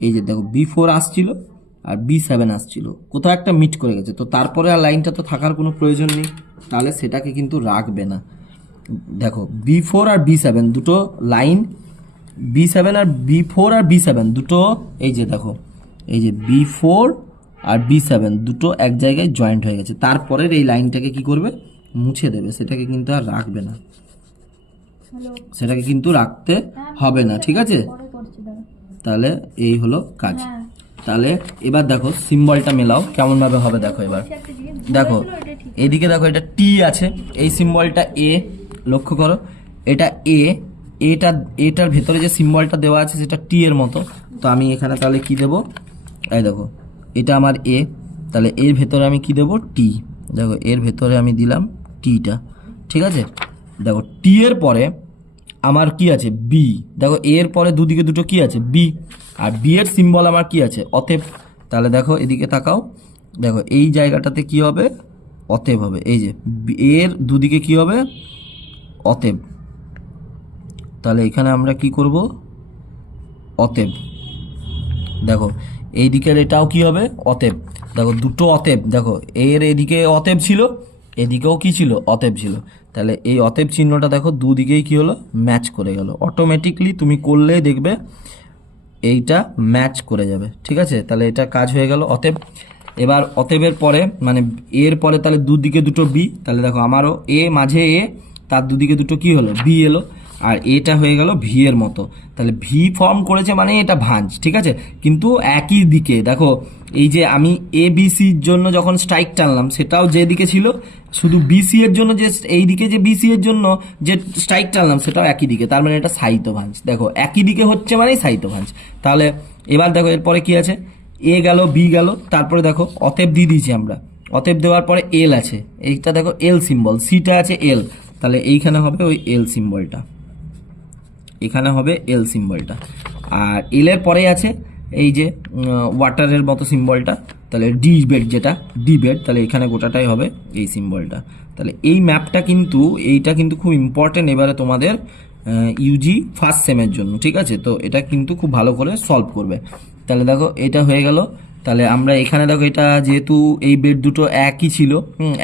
এই যে দেখো B4 আসছিল আর B7 আসছিল, কোথাও একটা মিট করে গেছে, তো তারপরে আর লাইনটা তো থাকার কোনো প্রয়োজন নেই, তাহলে সেটাকে কিন্তু রাখবে না। দেখো B4 আর B7 দুটো লাইন, B4 আর B7 দুটো, এই যে দেখো এই যে B4 আর B7 দুটো এক জায়গায় জয়েন্ট হয়ে গেছে, তারপরের এই লাইনটাকে কি করবে, মুছে দেবে, সেটাকে কিন্তু আর রাখবে না, সেটাকে কিন্তু রাখতে হবে না, ঠিক আছে? তাহলে এই হলো কাজ। তাহলে এবার দেখো সিম্বলটা মেলাও কেমন ভাবে হবে, দেখো এবার দেখো এইদিকে দেখো এটা টি আছে, এই সিম্বলটা এ, লক্ষ্য করো এটা এ, এটার ভেতরে যে সিম্বলটা দেওয়া আছে সেটা টি এর মতো, তো আমি এখানে তাহলে কি দেব, এই দেখো এটা আমার এ, তাহলে এর ভেতরে আমি কি দেব, টি, দেখো এর ভেতরে আমি দিলাম টিটা, ঠিক আছে? দেখো টি এর পরে আমার কি আছে, বি, দেখো এর পরে দুদিকে দুটো কি আছে, বি, আর বি এর সিম্বল আমার কি আছে, অতএব, তাহলে দেখো এদিকে তাকাও, দেখো এই জায়গাটাতে কি হবে, অতএব হবে, এই যে এর দুদিকে কি হবে, অতএব, তাহলে এখানে আমরা কি করব, অতএব, দেখো এই দিকের এটাও কি হবে, অতএব, দেখো দুটো অতএব, দেখো এর এদিকে অতএব ছিল, এদিকেও কি ছিল, অতএব ছিল, তাহলে এই অতএব চিহ্নটা দেখো দুদিকেই কি হলো, ম্যাচ করে গেল, অটোমেটিকলি তুমি করলেই দেখবে এইটা ম্যাচ করে যাবে, ঠিক আছে? তাহলে এটা কাজ হয়ে গেল অতএব। এবার অতএবের পরে মানে এর পরে তাহলে দুদিকে দুটো বি, তাহলে দেখো আমারও এ মাঝে এ, তার দুদিকে দুটো কি হলো, বি এলো, আর এটা হয়ে গেল ভি এর মতো, তাহলে ভি ফর্ম করেছে মানে এটা ভাঁজ, ঠিক আছে? কিন্তু একই দিকে দেখো, এই যে আমি এ বি সির জন্য যখন স্ট্রাইক টানলাম সেটাও যেদিকে ছিল, শুধু বিসি এর জন্য যে এই দিকে যে বিসি এর জন্য যে স্ট্রাইক টানলাম সেটাও একই দিকে, তার মানে এটা সাহিত্য ভাঁজ, দেখো একই দিকে হচ্ছে মানেই সাহিত্য ভাঁজ। তাহলে এবার দেখো এরপরে কি আছে, এ গেল বি গেল, তারপরে দেখো অতএব দিয়ে দিয়েছি আমরা, অতএব দেওয়ার পরে এল আছে, এইটা দেখো এল সিম্বল, সিটা আছে এল, তাহলে এইখানে হবে ওই এল সিম্বলটা, এখানে হবে এল সিম্বলটা, আর এল এর পরে আছে এই যে ওয়াটারের মতো সিম্বলটা, তাহলে ডি বেড, যেটা ডি বেড, তাহলে এখানে গোটাটাই হবে এই সিম্বলটা। তাহলে এই ম্যাপটা কিন্তু, এইটা কিন্তু খুব ইম্পর্টেন্ট এবারে তোমাদের ইউজি ফার্স্ট সেমের জন্য, ঠিক আছে? তো এটা কিন্তু খুব ভালো করে সলভ করবে। তাহলে দেখো এটা হয়ে গেল, তাহলে আমরা এখানে দেখো এটা যেহেতু এই বেড দুটো একই ছিল,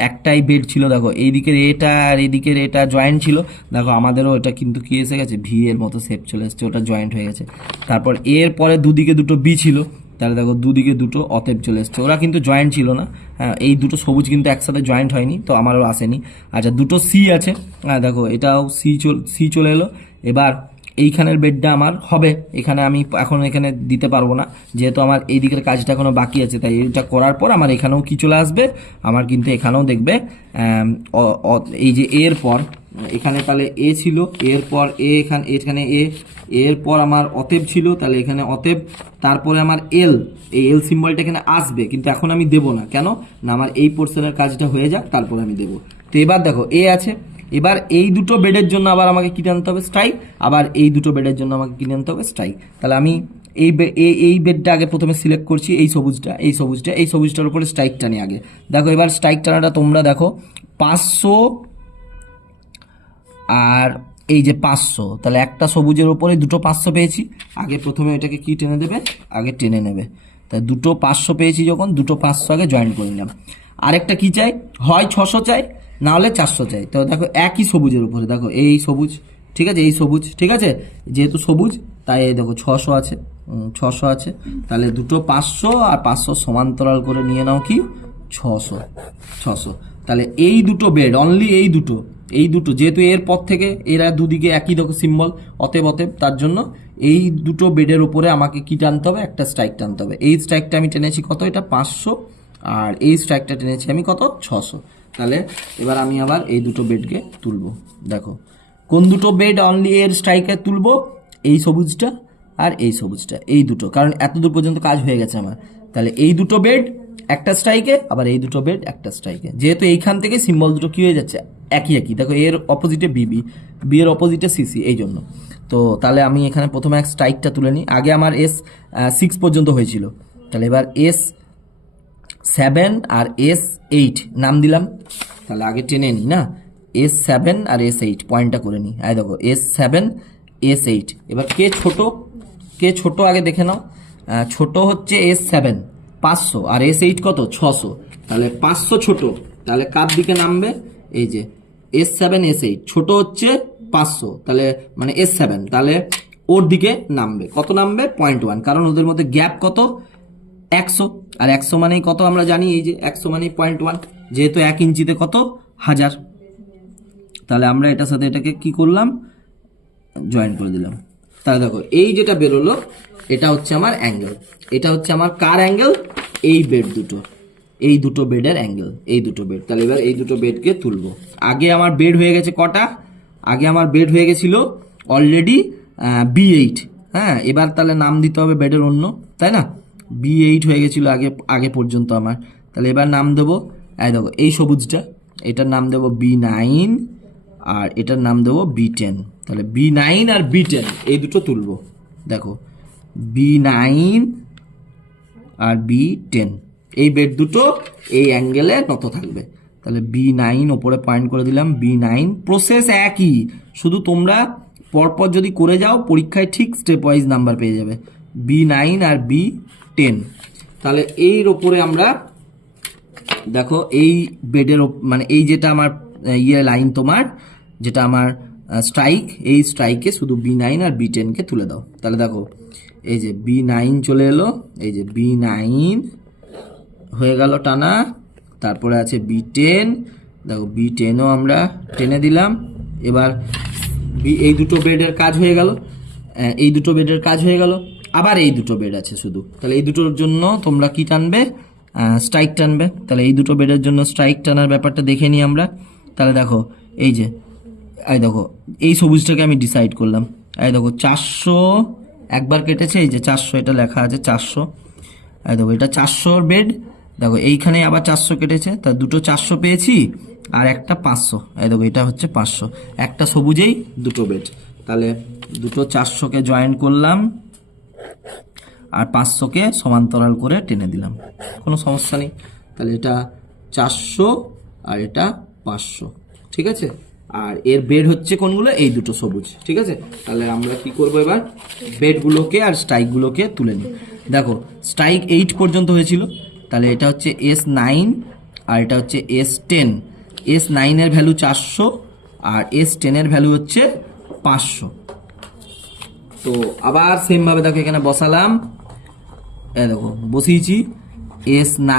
একটাই বেড ছিল, দেখো এইদিকের এটা আর এইদিকের এটা জয়েন্ট ছিল, দেখো আমাদেরও এটা কিন্তু কি এসে গেছে, ভি এর মতো শেপ চলে এসেছে, ওটা জয়েন্ট হয়ে গেছে। তারপর এর পরে দুদিকে দুটো বি ছিল, তাহলে দেখো দুদিকে দুটো অতএব চলে এসছে, ওরা কিন্তু জয়েন্ট ছিল না, হ্যাঁ এই দুটো সবুজ কিন্তু একসাথে জয়েন্ট হয়নি, তো আমারও আসেনি। আচ্ছা দুটো সি আছে, হ্যাঁ দেখো এটাও সি চলে এলো। এবার এইখানের বেডটা আমার হবে, এখানে আমি এখন এখানে দিতে পারবো না, যেহেতু আমার এই দিকের কাজটা এখনো বাকি আছে, তাই এইটা করার পর আমার এখানেও কি চলে আসবে, আমার কিন্তু এখানেও দেখবে এই যে এর পর এখানে তাহলে এ ছিল, এরপর এ এখানে এ, এরপর আমার অতএব ছিল, তাহলে এখানে অতএব, তারপরে আমার এল, এই এল সিম্বলটা এখানে আসবে, কিন্তু এখন আমি দেবো না, কেন না, আমার এই পোর্শনের কাজটা হয়ে যাক তারপরে আমি দেবো। তো এবার দেখো এ আছে, এবার এই দুটো বেডের জন্য আবার আমাকে কি আনতে হবে, স্ট্রাইক, আবার এই দুটো বেডের জন্য আমাকে কি আনতে হবে, স্ট্রাইক। তাহলে আমি এই বেডটা আগে প্রথমে সিলেক্ট করছি, এই সবুজটার উপরে স্ট্রাইক টানি আগে। দেখো এবার স্ট্রাইক টানাটা তোমরা দেখো 500 আর এই যে 500, তাহলে একটা সবুজের উপরে দুটো 500 পেয়েছি, আগে প্রথমে এটাকে কি টেনে দেবে, আগে টেনে নেবে, তাই দুটো 500 পেয়েছি যখন, দুটো 500 আগে জয়েন করে নিলাম। আরেকটা কি চাই, হয় 600 চাই, না হলে 400 চাই, তো দেখো একই সবুজের উপরে, দেখো এই সবুজ, ঠিক আছে, এই সবুজ, ঠিক আছে, যেহেতু সবুজ তাই এই দেখো 600 আছে, 600 আছে, তাহলে দুটো 500 আর 500 সমান্তরাল করে নিয়ে নাও কি 600, তাহলে এই দুটো বেড, অনলি এই দুটো যেহেতু এর পর থেকে এরা দুদিকে একই দেখো সিম্বল, অতএব তার জন্য এই দুটো বেডের উপরে আমাকে কি টানতে হবে, একটা স্ট্রাইক টানতে হবে। এই স্ট্রাইকটা আমি টেনেছি কত, এটা 500, আর এই স্ট্রাইকটা টেনেছি আমি কত, 600। তাহলে এবার আমি আবার এই দুটো বেডকে তুলবো, দেখো কোন দুটো বেড অনলি এর স্ট্রাইকে তুলবো, এই সবুজটা আর এই সবুজটা, এই দুটো, কারণ এত দূর পর্যন্ত কাজ হয়ে গেছে আমার। তাহলে এই দুটো বেড একটা স্ট্রাইকে, আবার এই দুটো বেড একটা স্ট্রাইকে, যেহেতু এইখান থেকে সিম্বল দুটো কি হয়ে যাচ্ছে, একই, দেখো এর অপোজিটে বি এর অপোজিটে সিসি, এই জন্য। তো তাহলে আমি এখানে প্রথমে এক স্ট্রাইকটা তুলে নিই, আগে আমার S6 পর্যন্ত হয়েছিল, তাহলে এবার S7 আর S8 নাম দিলাম, তাহলে আগে টেনে নিই না, S7 আর S8 পয়েন্টটা করে নিই। এই দেখো S7 S8। এবার কে ছোট আগে দেখে নাও। ছোট হচ্ছে S7 500 আর S8 কত 600, তাহলে 500 ছোট, তাহলে কার দিকে নামবে? এই যে S7 S8 ছোট হচ্ছে 500, তাহলে মানে S7, তাহলে ওর দিকে নামবে। কত নামবে? 0.1, কারণ ওদের মধ্যে গ্যাপ কত 100, আর 100 মানেই কত আমরা জানি, এই যে 100 মানেই 0.1, যেহেতু 1 ইঞ্চিতে কত 1000, তাহলে আমরা এটার সাথে এটাকে কি করলাম? জয়েন করে দিলাম। তাহলে দেখো এই যেটা বেরোলো এটা হচ্ছে আমার অ্যাঙ্গেল। এটা হচ্ছে আমার কার অ্যাঙ্গেল? এই বেড দুটো, এই দুটো বেডের অ্যাঙ্গেল, এই দুটো বেড। তাহলে এবার এই দুটো বেডকে তুলবো। আগে আমার বেড হয়ে গেছে কটা? আগে আমার বেড হয়ে গেছিল অলরেডি B8। হ্যাঁ, এবার তাহলে নাম দিতে হবে বেডের অন্য, তাই না? B8 হয়ে গেছিল আগে পর্যন্ত আমার। তাহলে এবার নাম দেবো, এই দেখো এই সবুজটা, এটার নাম দেবো B9 আর এটার নাম দেবো B10। তাহলে B9 আর B10 এই দুটো তুলবো। দেখো B9 আর B10 এই বেড দুটো এই অ্যাঙ্গেলে নত থাকবে। তাহলে B9 ওপরে পয়েন্ট করে দিলাম। B9 প্রসেস একই, শুধু তোমরা পরপর যদি করে যাও পরীক্ষায় ঠিক স্টেপ ওয়াইজ নাম্বার পেয়ে যাবে। B9 আর B10। তাহলে এর ওপরে আমরা দেখো এই বেডের মানে এই যেটা আমার লাইন, তোমার যেটা আমার স্ট্রাইক, এই স্ট্রাইকে শুধু B9 আর B10কে তুলে দাও। তাহলে দেখো এই যে B9 চলে এলো, এই যে B9 হয়ে গেল টানা, তারপরে আছে B10, দেখো B10ও আমরা টেনে দিলাম। এবার এই দুটো বেডের কাজ হয়ে গেল, এই দুটো বেডের কাজ হয়ে গেল। আবার এই দুটো বেড আছে শুধু, তাহলে এই দুটোর জন্য তোমরা কি টানবে? স্ট্রাইক টানবে। তাহলে এই দুটো বেডের জন্য স্ট্রাইক টানার ব্যাপারটা দেখে নিই আমরা। তাহলে দেখো এই যে এই দেখো এই সবুজটাকে আমি ডিসাইড করলাম। এই দেখো 400 একবার কেটেছে, এই যে 400 এটা লেখা আছে 400। এই দেখো এটা 400 বেড, দেখো এইখানে আবার 400 কেটেছে, তা দুটো 400 পেয়েছি আর একটা 500। এই দেখো এটা হচ্ছে 500, একটা সবুজেই দুটো বেড। তাহলে দুটো 400কে জয়েন করলাম আর 500কে সমান্তরাল করে টেনে দিলাম, কোনো সমস্যা নেই। তাহলে এটা 400 আর এটা 500, ঠিক আছে। আর এর বেড হচ্ছে কোনগুলো? এই দুটো সবুজ, ঠিক আছে। তাহলে আমরা কি করব এবার? বেডগুলোকে আর স্ট্রাইকগুলোকে তুলে নিই। দেখো স্ট্রাইক 8 পর্যন্ত হয়েছিল, তাহলে এটা হচ্ছে S9 আর এটা হচ্ছে S10। S9 এর ভ্যালু 400 আর S10 এর ভ্যালু হচ্ছে 500। তো আবার সেম ভাবে দেখো এখানে বসালাম, এই দেখো বসিয়েছি S9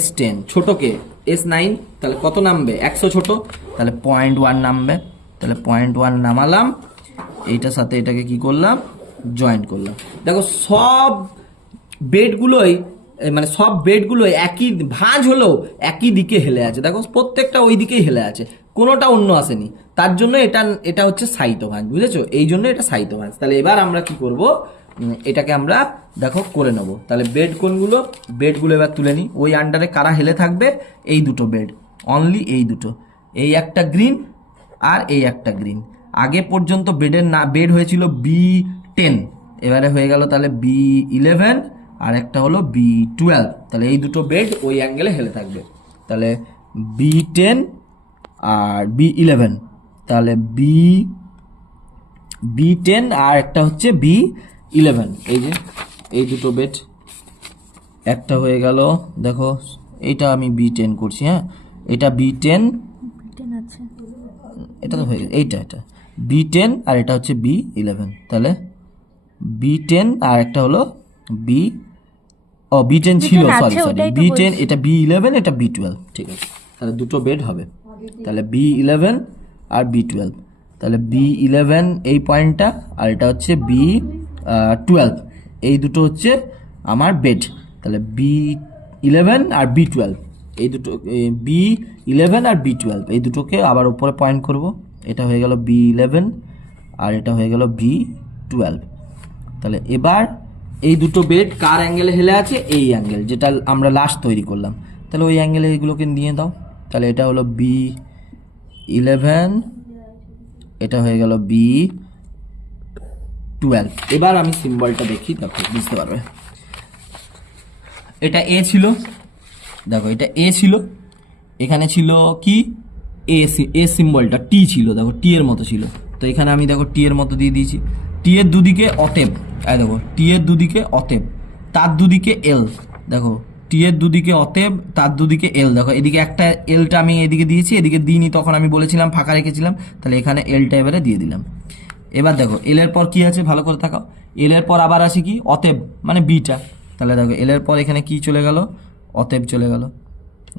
S10 ছোটকে S9, তাহলে কত নামবে? 100 ছোট, তাহলে 0.1 নামবে। তাহলে 0.1 নামালাম, এইটার সাথে এটাকে কি করলাম? জয়েন করলাম। দেখো সব বেডগুলোই মানে সব বেডগুলোই একই ভাঁজ হলেও একই দিকে হেলে আছে। দেখো প্রত্যেকটা ওই দিকেই হেলে আছে, কোনোটা অন্য আসেনি। তার জন্য এটা হচ্ছে সাহিত্য ভাঁজ, বুঝেছো? এই জন্য এটা সাহিত্য ভাঁজ। তাহলে এবার আমরা কি করব? এটাকে আমরা দেখো করে নেব। তাহলে বেড কোনগুলো? বেডগুলো এবার তুলে নিই। ওই আন্ডারে কারা হেলে থাকবে? এই দুটো বেড, অনলি এই দুটো, এই একটা গ্রিন আর এই একটা গ্রিন। আগে পর্যন্ত বেড হয়েছিল B10, এবারে হয়ে গেল তাহলে B11 আর একটা হলো B12। তাহলে এই দুটো বেড ওই অ্যাঙ্গেলে হেলে থাকবে। তাহলে B10 আর B11, তাহলে B10 আর একটা হচ্ছে B11। এই যে এই দুটো বেড একটা হয়ে গেল। দেখো এইটা আমি B10 করছি, হ্যাঁ এটা B10 আছে, এটা তো হয়ে গেছে, এটা B10 আর এটা হচ্ছে B11। তাহলে B10 আর একটা হলো B10 ছিল, সরি B10, এটা B11, এটা B12, ঠিক আছে। তাহলে দুটো বেড হবে, তাহলে B11 আর B12। তাহলে B11 এই পয়েন্টটা আর এটা হচ্ছে B12, এই দুটো হচ্ছে আমার বেড। তাহলে B11 আর B12 এই দুটো, B11 আর B12 এই দুটোকে আবার উপরে পয়েন্ট করব। এটা হয়ে গেল B11 আর এটা হয়ে গেল B12। তাহলে এবার এই দুটো বেড কার অ্যাঙ্গেলে হেলে আছে? এই অ্যাঙ্গেল যেটা আমরা লাস্ট তৈরি করলাম। তাহলে ওই অ্যাঙ্গেলে এগুলোকে নিয়ে দাও। তাহলে এটা হলো B11, এটা হয়ে গেল B12। এবার আমি সিম্বলটা দেখি, দেখো বুঝতে পারবে। এটা A ছিল, দেখো এটা এ ছিল, এখানে ছিল কি এ, এ সিম্বলটা টি ছিল, দেখো টি এর মতো ছিল, তো এখানে আমি দেখো টি এর মতো দিয়ে দিয়েছি। টি এর দুদিকে অতএব, এই দেখো টি এর দুদিকে অতএব, তার দুদিকে এল, দেখো টি এর দুদিকে অতএব, তার দুদিকে এল, দেখো এদিকে একটা এলটা আমি এদিকে দিয়েছি, এদিকে দিইনি, তখন আমি বলেছিলাম ফাঁকা রেখেছিলাম, তাহলে এখানে এলটা এবারে দিয়ে দিলাম। এবার দেখো এল এর পর কি আছে ভালো করে তাকাও, এল এর পর আবার আছে কি অতএব, মানে বিটা, তাহলে দেখো এল এর পর এখানে কি চলে গেল, অতএব চলে গেল।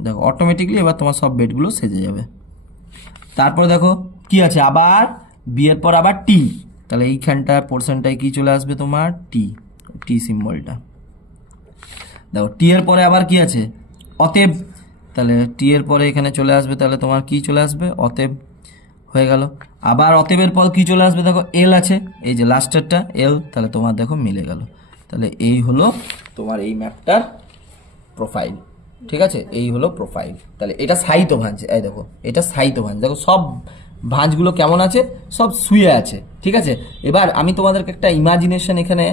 দেখো অটোমেটিকলি এবার তোমার সব বেডগুলো সেজে যাবে। তারপরে দেখো কি আছে আবার বি এর পর আবার টি, তাহলে এইখানটা পোর্শনটায় কি চলে আসবে তোমার টি, টি সিম্বলটা। দেখো টি এর পরে আবার কি আছে অতএব, তাহলে টি এর পরে এখানে চলে আসবে, তাহলে তোমার কি চলে আসবে অতএব, হয়ে গেল। আবার অতএবের পর কি চলে আসবে, দেখো এল আছে, এই যে লাস্টেরটা এল, তাহলে তোমার দেখো মিলে গেল। তাহলে এই হলো তোমার এই ম্যাপটার প্রোফাইল, ঠিক আছে, এই হলো প্রোফাইল। তাহলে এটা সাহিত্য ভাঁজ, এই দেখো এটা সাহিত্য ভাঁজ, দেখো সব ভাঁজগুলো কেমন আছে, সব শুয়ে আছে, ঠিক আছে। এবার আমি তোমাদেরকে একটা ইমাজিনেশন এখানে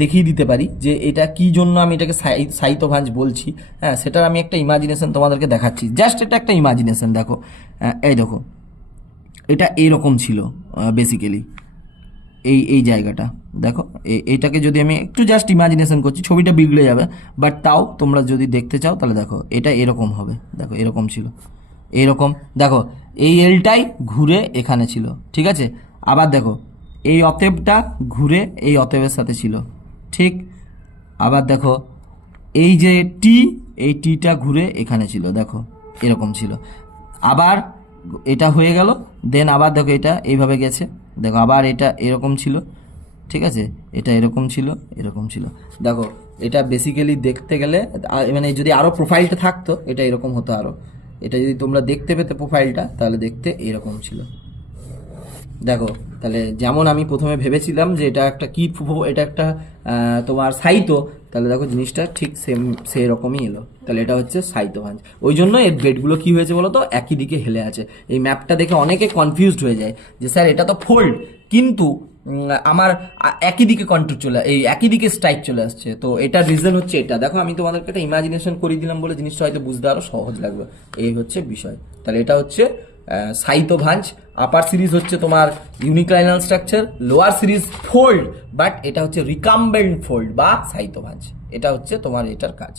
দেখিয়ে দিতে পারি যে এটা কি জন্য আমি এটাকে সাহিত্য ভাঁজ বলছি, হ্যাঁ সেটার আমি একটা ইমাজিনেশন তোমাদেরকে দেখাচ্ছি, জাস্ট এটা একটা ইমাজিনেশন। দেখো এই দেখো এটা এইরকম ছিল বেসিক্যালি, এই এই জায়গাটা দেখো, এইটাকে যদি আমি একটু জাস্ট ইমাজিনেশন করছি, ছবিটা বিগড়ে যাবে, বাট তাও তোমরা যদি দেখতে চাও তাহলে দেখো এটা এরকম হবে, দেখো এরকম ছিল, এইরকম দেখো এই এলটাই ঘুরে এখানে ছিল, ঠিক আছে। আবার দেখো এই অতএবটা ঘুরে এই অতএবের সাথে ছিল, ঠিক। আবার দেখো এই যে টি, এই টিটা ঘুরে এখানে ছিল, দেখো এরকম ছিল। আবার এটা হয়ে গেল, দেন আবার দেখো এটা এইভাবে গেছে, দেখো আবার এটা এরকম ছিল, ঠিক আছে, এটা এরকম ছিল, এরকম ছিল। দেখো এটা বেসিক্যালি দেখতে গেলে মানে যদি আরও প্রোফাইলটা থাকতো এটা এরকম হতো আরও, এটা যদি তোমরা দেখতে পেতে প্রোফাইলটা তাহলে দেখতে এরকম ছিল। দেখো তাহলে যেমন আমি প্রথমে ভেবেছিলাম যে এটা একটা কি, এটা একটা তোমার সাহিত্য, তাহলে দেখো জিনিসটা ঠিক সেম সেই রকমই এলো, তাহলে এটা হচ্ছে সাহিত্য ভাঁজ। ওই জন্য এর বেডগুলো কি হয়েছে বলো তো, একই দিকে হেলে আছে। এই ম্যাপটা দেখে অনেকে কনফিউজড হয়ে যায় যে স্যার এটা তো ফোল্ড, কিন্তু আমার একই দিকে কন্ট্রোল চলে, এই একই দিকে স্ট্রাইক চলে আসছে, তো এটার রিজন হচ্ছে এটা। দেখো আমি তোমাদেরকে একটা ইমাজিনেশন করে দিলাম বলে জিনিসটা হয়তো বুঝতে আরো সহজ লাগবে, এই হচ্ছে বিষয়। তাহলে এটা হচ্ছে সাহিত্য ভাঁজ। আপার সিরিজ হচ্ছে তোমার uniclinal structure, lower series fold, but এটা হচ্ছে রিকাম্বেন্ট ফোল্ড বা সাহিত্য ভাঁজ, এটা হচ্ছে তোমার এটার কাজ।